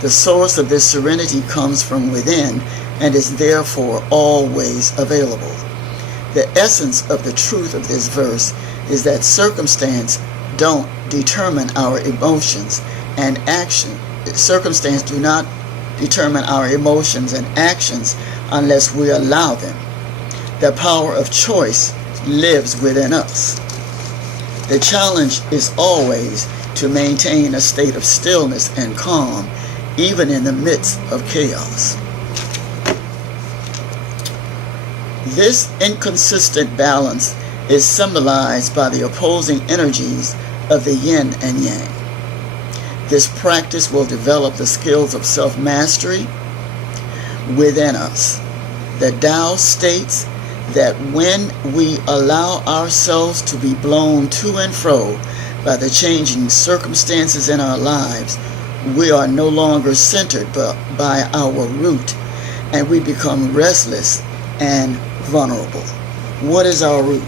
The source of this serenity comes from within and is therefore always available. The essence of the truth of this verse is that circumstance don't determine our emotions and action. Circumstance do not determine our emotions and actions unless we allow them. The power of choice lives within us. The challenge is always to maintain a state of stillness and calm, even in the midst of chaos. This inconsistent balance is symbolized by the opposing energies of the yin and yang. This practice will develop the skills of self-mastery within us. The Tao states that when we allow ourselves to be blown to and fro by the changing circumstances in our lives, we are no longer centered by our root, and we become restless and vulnerable. What is our root?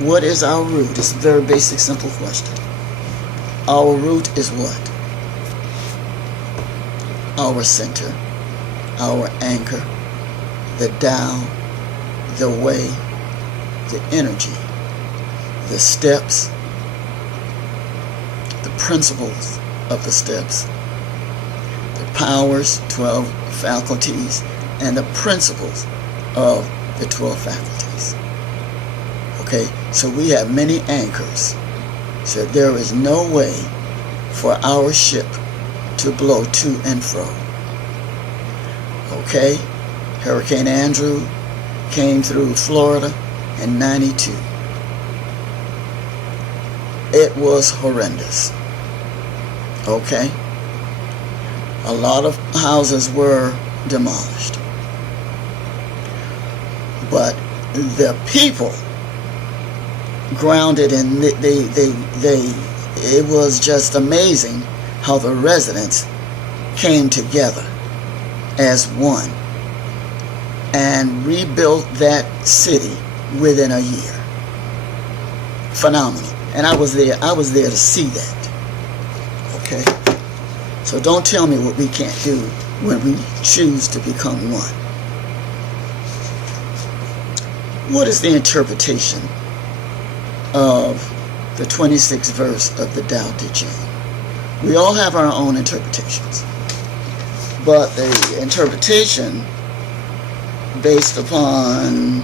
What is our root? It's a very basic, simple question. Our root is what? Our center, our anchor, the Tao, the way, the energy, the steps, the principles of the steps, the powers, 12 faculties, and the principles of the 12 faculties. Okay, so we have many anchors. So there is no way for our ship to blow to and fro. Okay, Hurricane Andrew came through Florida in '92. It was horrendous. Okay, a lot of houses were demolished, but the people grounded in it was just amazing how the residents came together as one and rebuilt that city within a year. Phenomenal. And I was there to see that. Okay? So don't tell me what we can't do when we choose to become one. What is the interpretation of the 26th verse of the Tao Te Ching? We all have our own interpretations, but the interpretation based upon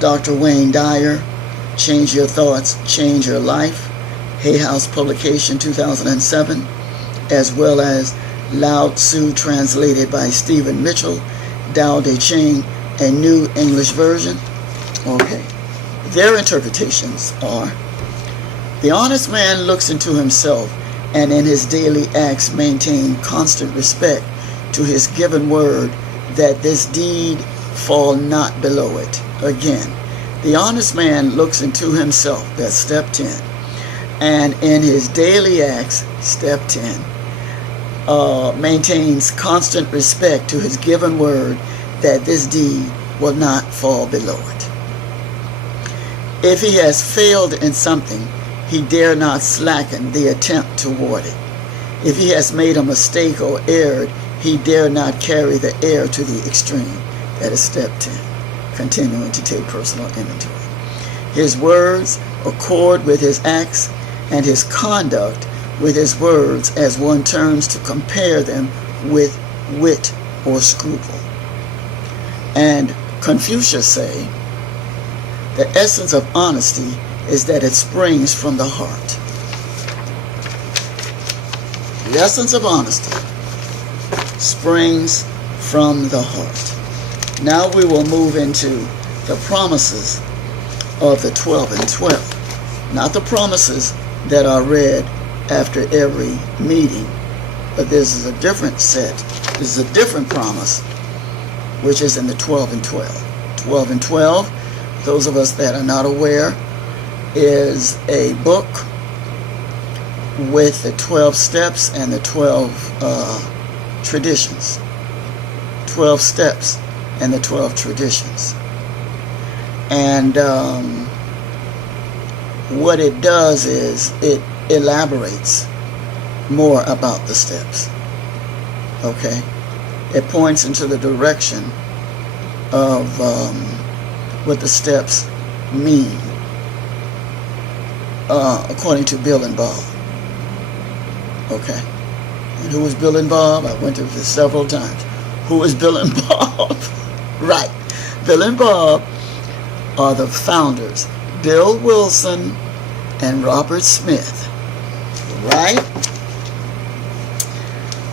Dr. Wayne Dyer, Change Your Thoughts, Change Your Life, Hay House publication 2007, as well as Lao Tzu translated by Stephen Mitchell, Tao Te Ching, a New English Version. Okay, their interpretations are: the honest man looks into himself and in his daily acts maintain constant respect to his given word that this deed fall not below it. Again, the honest man looks into himself, that's step 10, and in his daily acts, step 10, maintains constant respect to his given word that this deed will not fall below it. If he has failed in something, he dare not slacken the attempt toward it. If he has made a mistake or erred, he dare not carry the error to the extreme. That is step 10, continuing to take personal inventory. His words accord with his acts, and his conduct with his words as one turns to compare them with wit or scruple. And Confucius say, the essence of honesty is that it springs from the heart. The essence of honesty springs from the heart. Now we will move into the promises of the 12 and 12. Not the promises that are read after every meeting, but this is a different set. This is a different promise, which is in the 12 and 12. 12 and 12, those of us that are not aware, is a book with the 12 steps and the 12 traditions. 12 steps and the 12 traditions. And what it does is it elaborates more about the steps. Okay? It points into the direction of what the steps mean, according to Bill and Bob. Okay? And who is Bill and Bob? I went through this several times. Who is Bill and Bob? Right. Bill and Bob are the founders, Bill Wilson and Robert Smith. Right?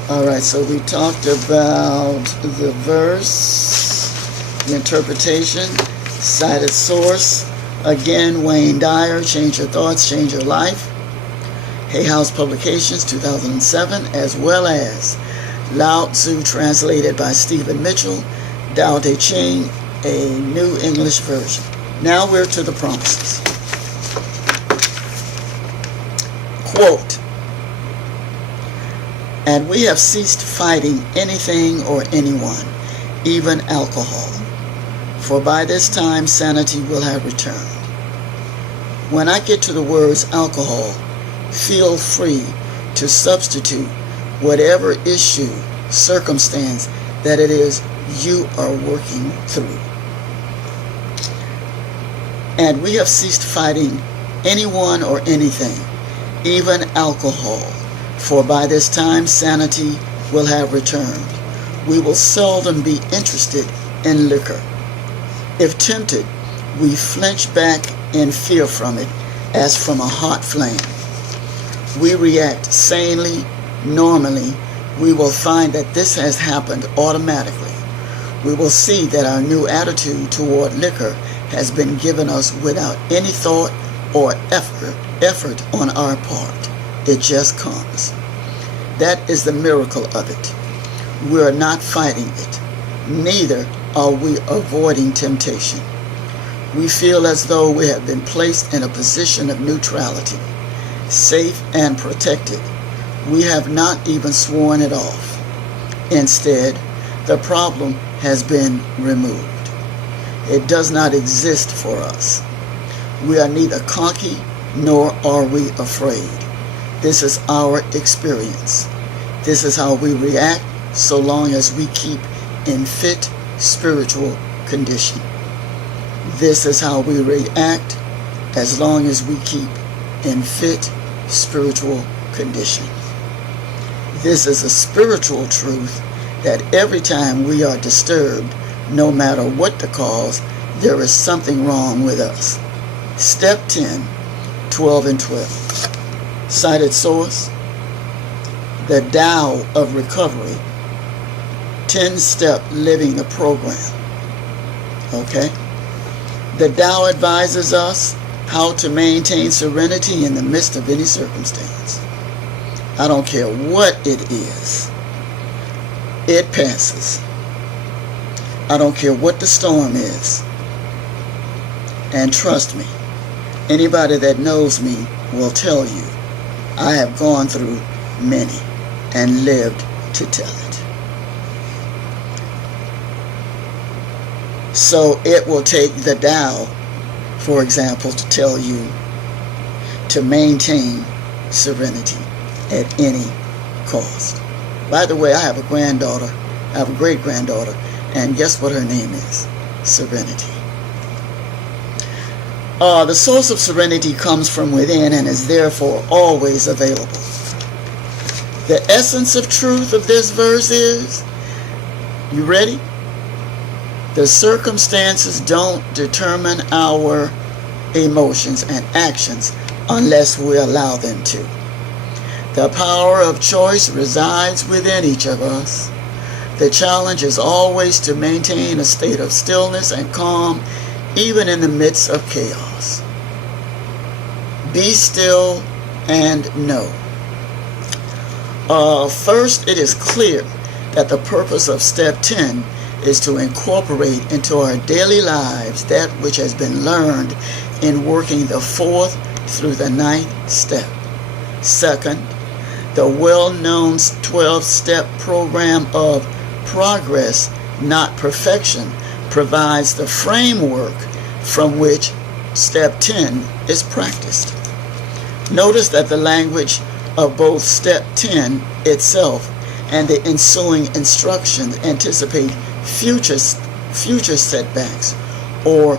All right, so we talked about the verse, the interpretation, cited source. Again, Wayne Dyer, Change Your Thoughts, Change Your Life. Hay House Publications, 2007, as well as Lao Tzu, translated by Stephen Mitchell, Tao Te Ching, a New English Version. Now we're to the promises. Quote, "And we have ceased fighting anything or anyone, even alcohol, for by this time sanity will have returned." When I get to the words alcohol, feel free to substitute whatever issue, circumstance that it is you are working through. And we have ceased fighting anyone or anything, even alcohol, for by this time sanity will have returned. We will seldom be interested in liquor. If tempted, we flinch back in fear from it as from a hot flame. We react sanely, normally. We will find that this has happened automatically. We will see that our new attitude toward liquor has been given us without any thought or effort on our part. It just comes. That is the miracle of it. We are not fighting it. Neither are we avoiding temptation. We feel as though we have been placed in a position of neutrality, safe and protected. We have not even sworn it off. Instead, the problem has been removed. It does not exist for us. We are neither cocky nor are we afraid. This is our experience. This is how we react so long as we keep in fit spiritual condition. This is how we react as long as we keep in fit spiritual condition. This is a spiritual truth that every time we are disturbed, no matter what the cause, there is something wrong with us. Step 10, 12 and 12. Cited source, the Tao of Recovery, 10-step living the program. Okay? The Tao advises us how to maintain serenity in the midst of any circumstance. I don't care what it is. It passes. I don't care what the storm is. And trust me, anybody that knows me will tell you I have gone through many and lived to tell it. So it will take the Tao, for example, to tell you to maintain serenity at any cost. By the way, I have a granddaughter, I have a great-granddaughter, and guess what her name is? Serenity. The source of serenity comes from within and is therefore always available. The essence of truth of this verse is, you ready? The circumstances don't determine our emotions and actions unless we allow them to. The power of choice resides within each of us. The challenge is always to maintain a state of stillness and calm, even in the midst of chaos. Be still and know. First, it is clear that the purpose of step 10 is to incorporate into our daily lives that which has been learned in working the 4th through the 9th step. Second, the well-known 12-step program of progress, not perfection, provides the framework from which step 10 is practiced. Notice that the language of both step 10 itself and the ensuing instructions anticipate future setbacks, or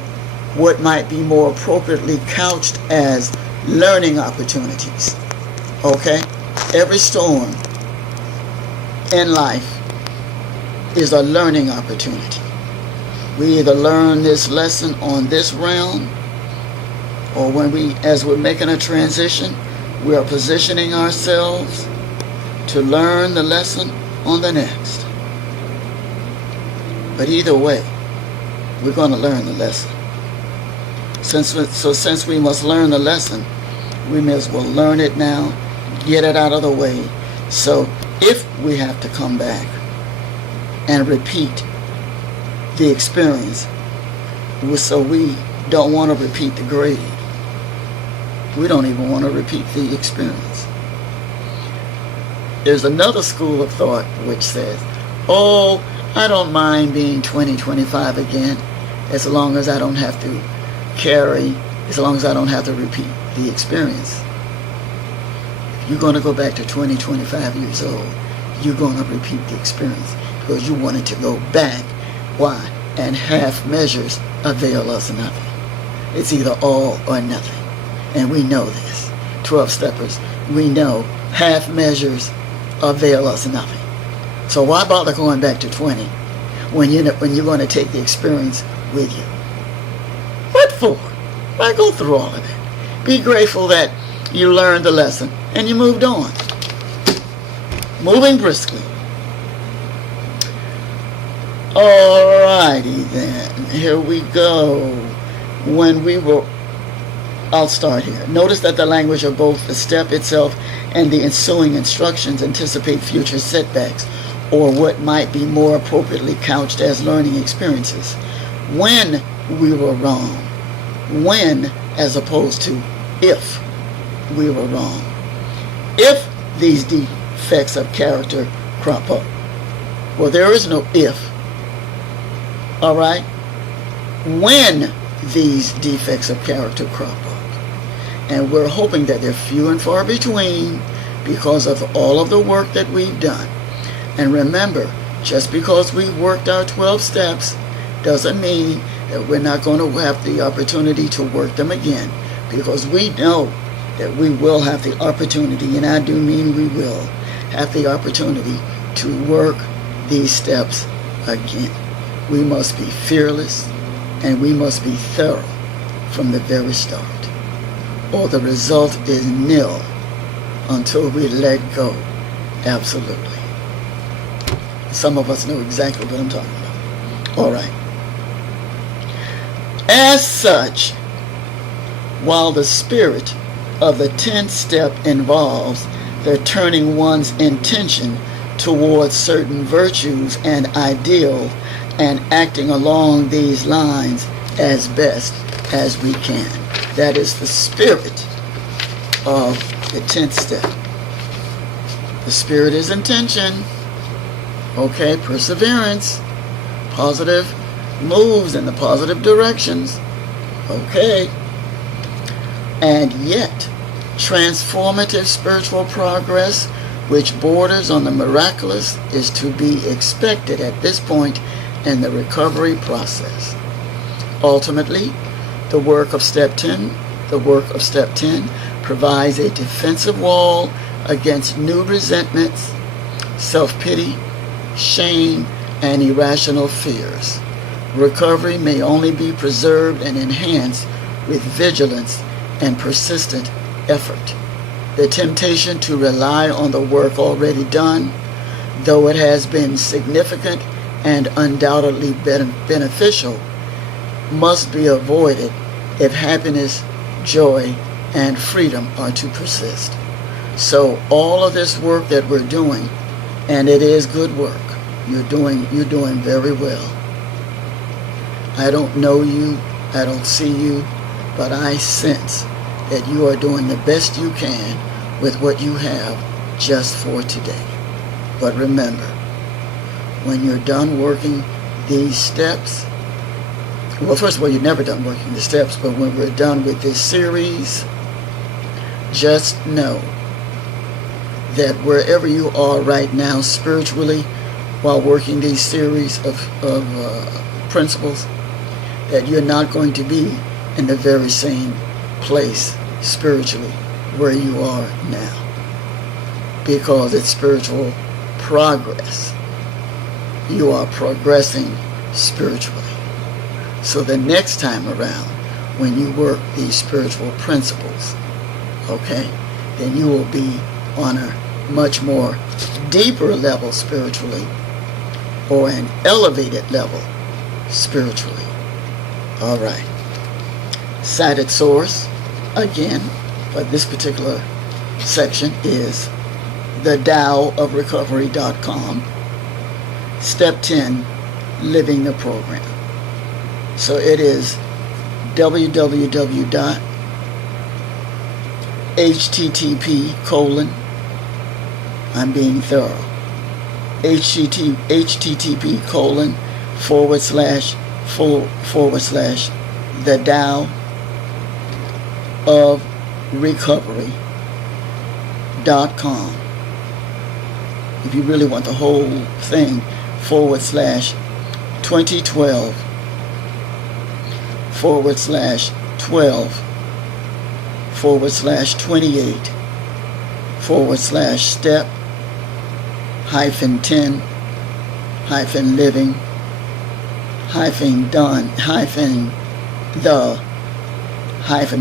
what might be more appropriately couched as learning opportunities. Okay? Every storm in life is a learning opportunity. We either learn this lesson on this realm, or when as we're making a transition, we are positioning ourselves to learn the lesson on the next. But either way, we're going to learn the lesson. Since we must learn the lesson, we may as well learn it now, get it out of the way. So if we have to come back and repeat the experience, so we don't want to repeat the grade. We don't even want to repeat the experience. There's another school of thought which says, oh, I don't mind being 20, 25 again, as long as I don't have to as long as I don't have to repeat the experience. If you're going to go back to 20, 25 years old, you're going to repeat the experience because you wanted to go back. Why? And half measures avail us nothing. It's either all or nothing. And we know this. 12-steppers, we know half measures avail us nothing. So why bother going back to 20 when you're going to take the experience with you? What for? Why go through all of that? Be grateful that you learned the lesson and you moved on. Moving briskly. Alrighty then. Here we go. I'll start here. Notice that the language of both the step itself and the ensuing instructions anticipate future setbacks, or what might be more appropriately couched as learning experiences. When we were wrong. When as opposed to if we were wrong. If these defects of character crop up. Well, there is no if. All right? When these defects of character crop up. And we're hoping that they're few and far between because of all of the work that we've done. And remember, just because we've worked our 12 steps doesn't mean that we're not going to have the opportunity to work them again, because we know that we will have the opportunity, and I do mean we will have the opportunity to work these steps again. We must be fearless and we must be thorough from the very start, or the result is nil until we let go. Absolutely. Some of us know exactly what I'm talking about. All right. As such, while the spirit of the 10th step involves the turning one's intention towards certain virtues and ideals and acting along these lines as best as we can. That is the spirit of the 10th step. The spirit is intention. Okay, perseverance, positive moves in the positive directions. Okay. And yet, transformative spiritual progress, which borders on the miraculous, is to be expected at this point in the recovery process. Ultimately, the work of step 10 provides a defensive wall against new resentments, self-pity, shame, and irrational fears. Recovery may only be preserved and enhanced with vigilance and persistent effort. The temptation to rely on the work already done, though it has been significant and undoubtedly beneficial, must be avoided if happiness, joy, and freedom are to persist. So all of this work that we're doing, and it is good work, you're doing very well. I don't know you, I don't see you, but I sense that you are doing the best you can with what you have just for today. But remember, when you're done working these steps, well, first of all, you're never done working the steps, but when we're done with this series, just know that wherever you are right now spiritually, while working these series of principles, that you're not going to be in the very same place spiritually where you are now, because it's spiritual progress. You are progressing spiritually. So the next time around, when you work these spiritual principles, okay, then you will be on a much more deeper level spiritually, or an elevated level spiritually. All right. Cited source, again, for this particular section is the TaoofRecovery.com. Step 10, living the program. So it is www.http:// I'm being thorough, http:// the TaoofRecovery.com. If you really want the whole thing, /2012 /12 /28 step -10 -living -done -the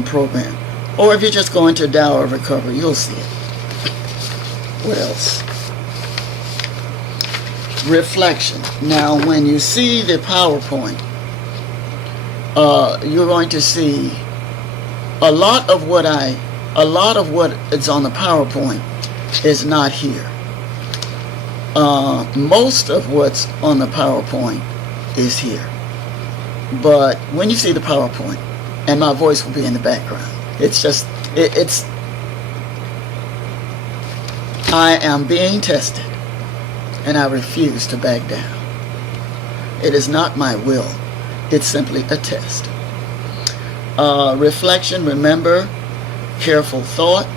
-program. Or if you just go into Tao of Recovery, you'll see it. What else? Reflection. Now, when you see the PowerPoint, you're going to see a lot of what is on the PowerPoint is not here. Most of what's on the PowerPoint is here. But when you see the PowerPoint, and my voice will be in the background, I am being tested, and I refuse to back down. It is not my will. It's simply a test. Reflection, remember, careful thought,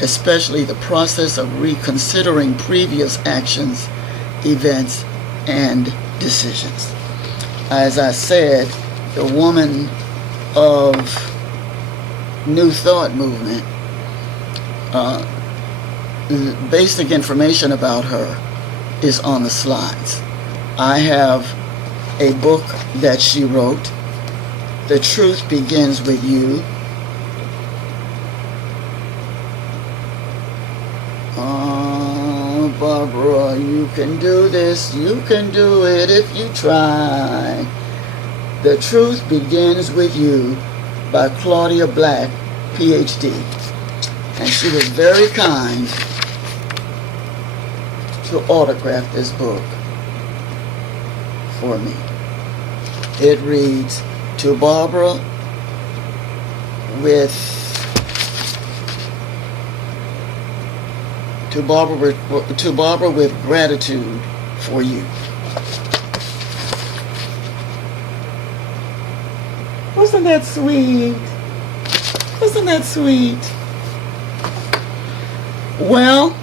especially the process of reconsidering previous actions, events, and decisions. As I said, the woman of New Thought movement, basic information about her is on the slides. I have a book that she wrote, The Truth Begins With You. Barbara, you can do this. You can do it if you try. The Truth Begins With You by Claudia Black, PhD. And she was very kind to autograph this book for me. It reads, to Barbara with gratitude for you. Wasn't that sweet? Wasn't that sweet? Well,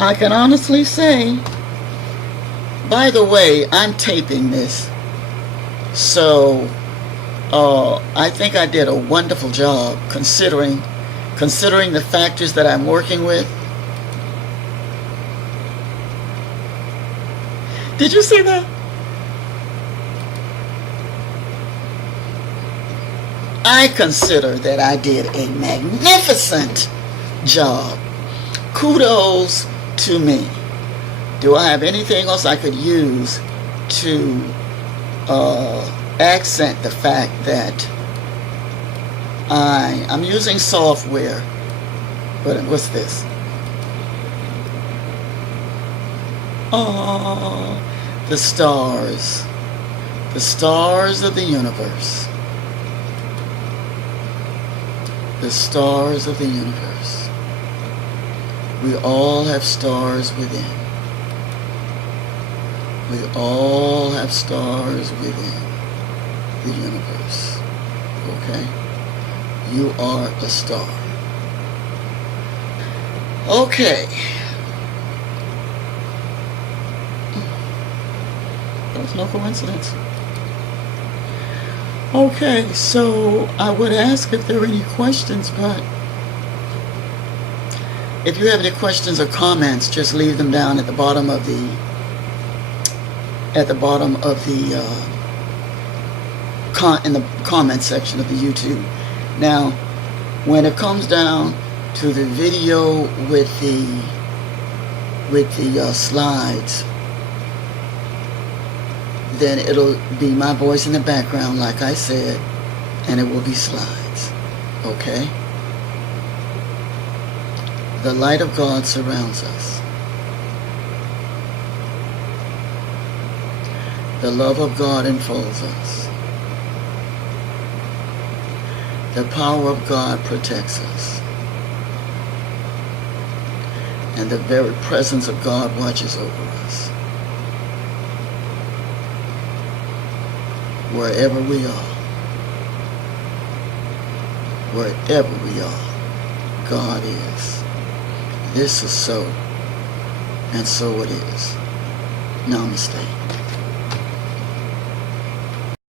I can honestly say, by the way, I'm taping this, so I think I did a wonderful job considering the factors that I'm working with. Did you see that? I consider that I did a magnificent job. Kudos to me. Do I have anything else I could use to accent the fact that I'm using software? But what's this? Oh, the stars of the universe. The stars of the universe. We all have stars within. We all have stars within the universe. Okay? You are a star. Okay. That was no coincidence. Okay, so I would ask if there are any questions, but if you have any questions or comments, just leave them down at the bottom of the in the comment section of the YouTube. Now, when it comes down to the video with the with the slides, then it'll be my voice in the background, like I said, and it will be slides. Okay? The light of God surrounds us. The love of God enfolds us. The power of God protects us. And the very presence of God watches over us. Wherever we are. Wherever we are, God is. This is so, and so it is. Namaste.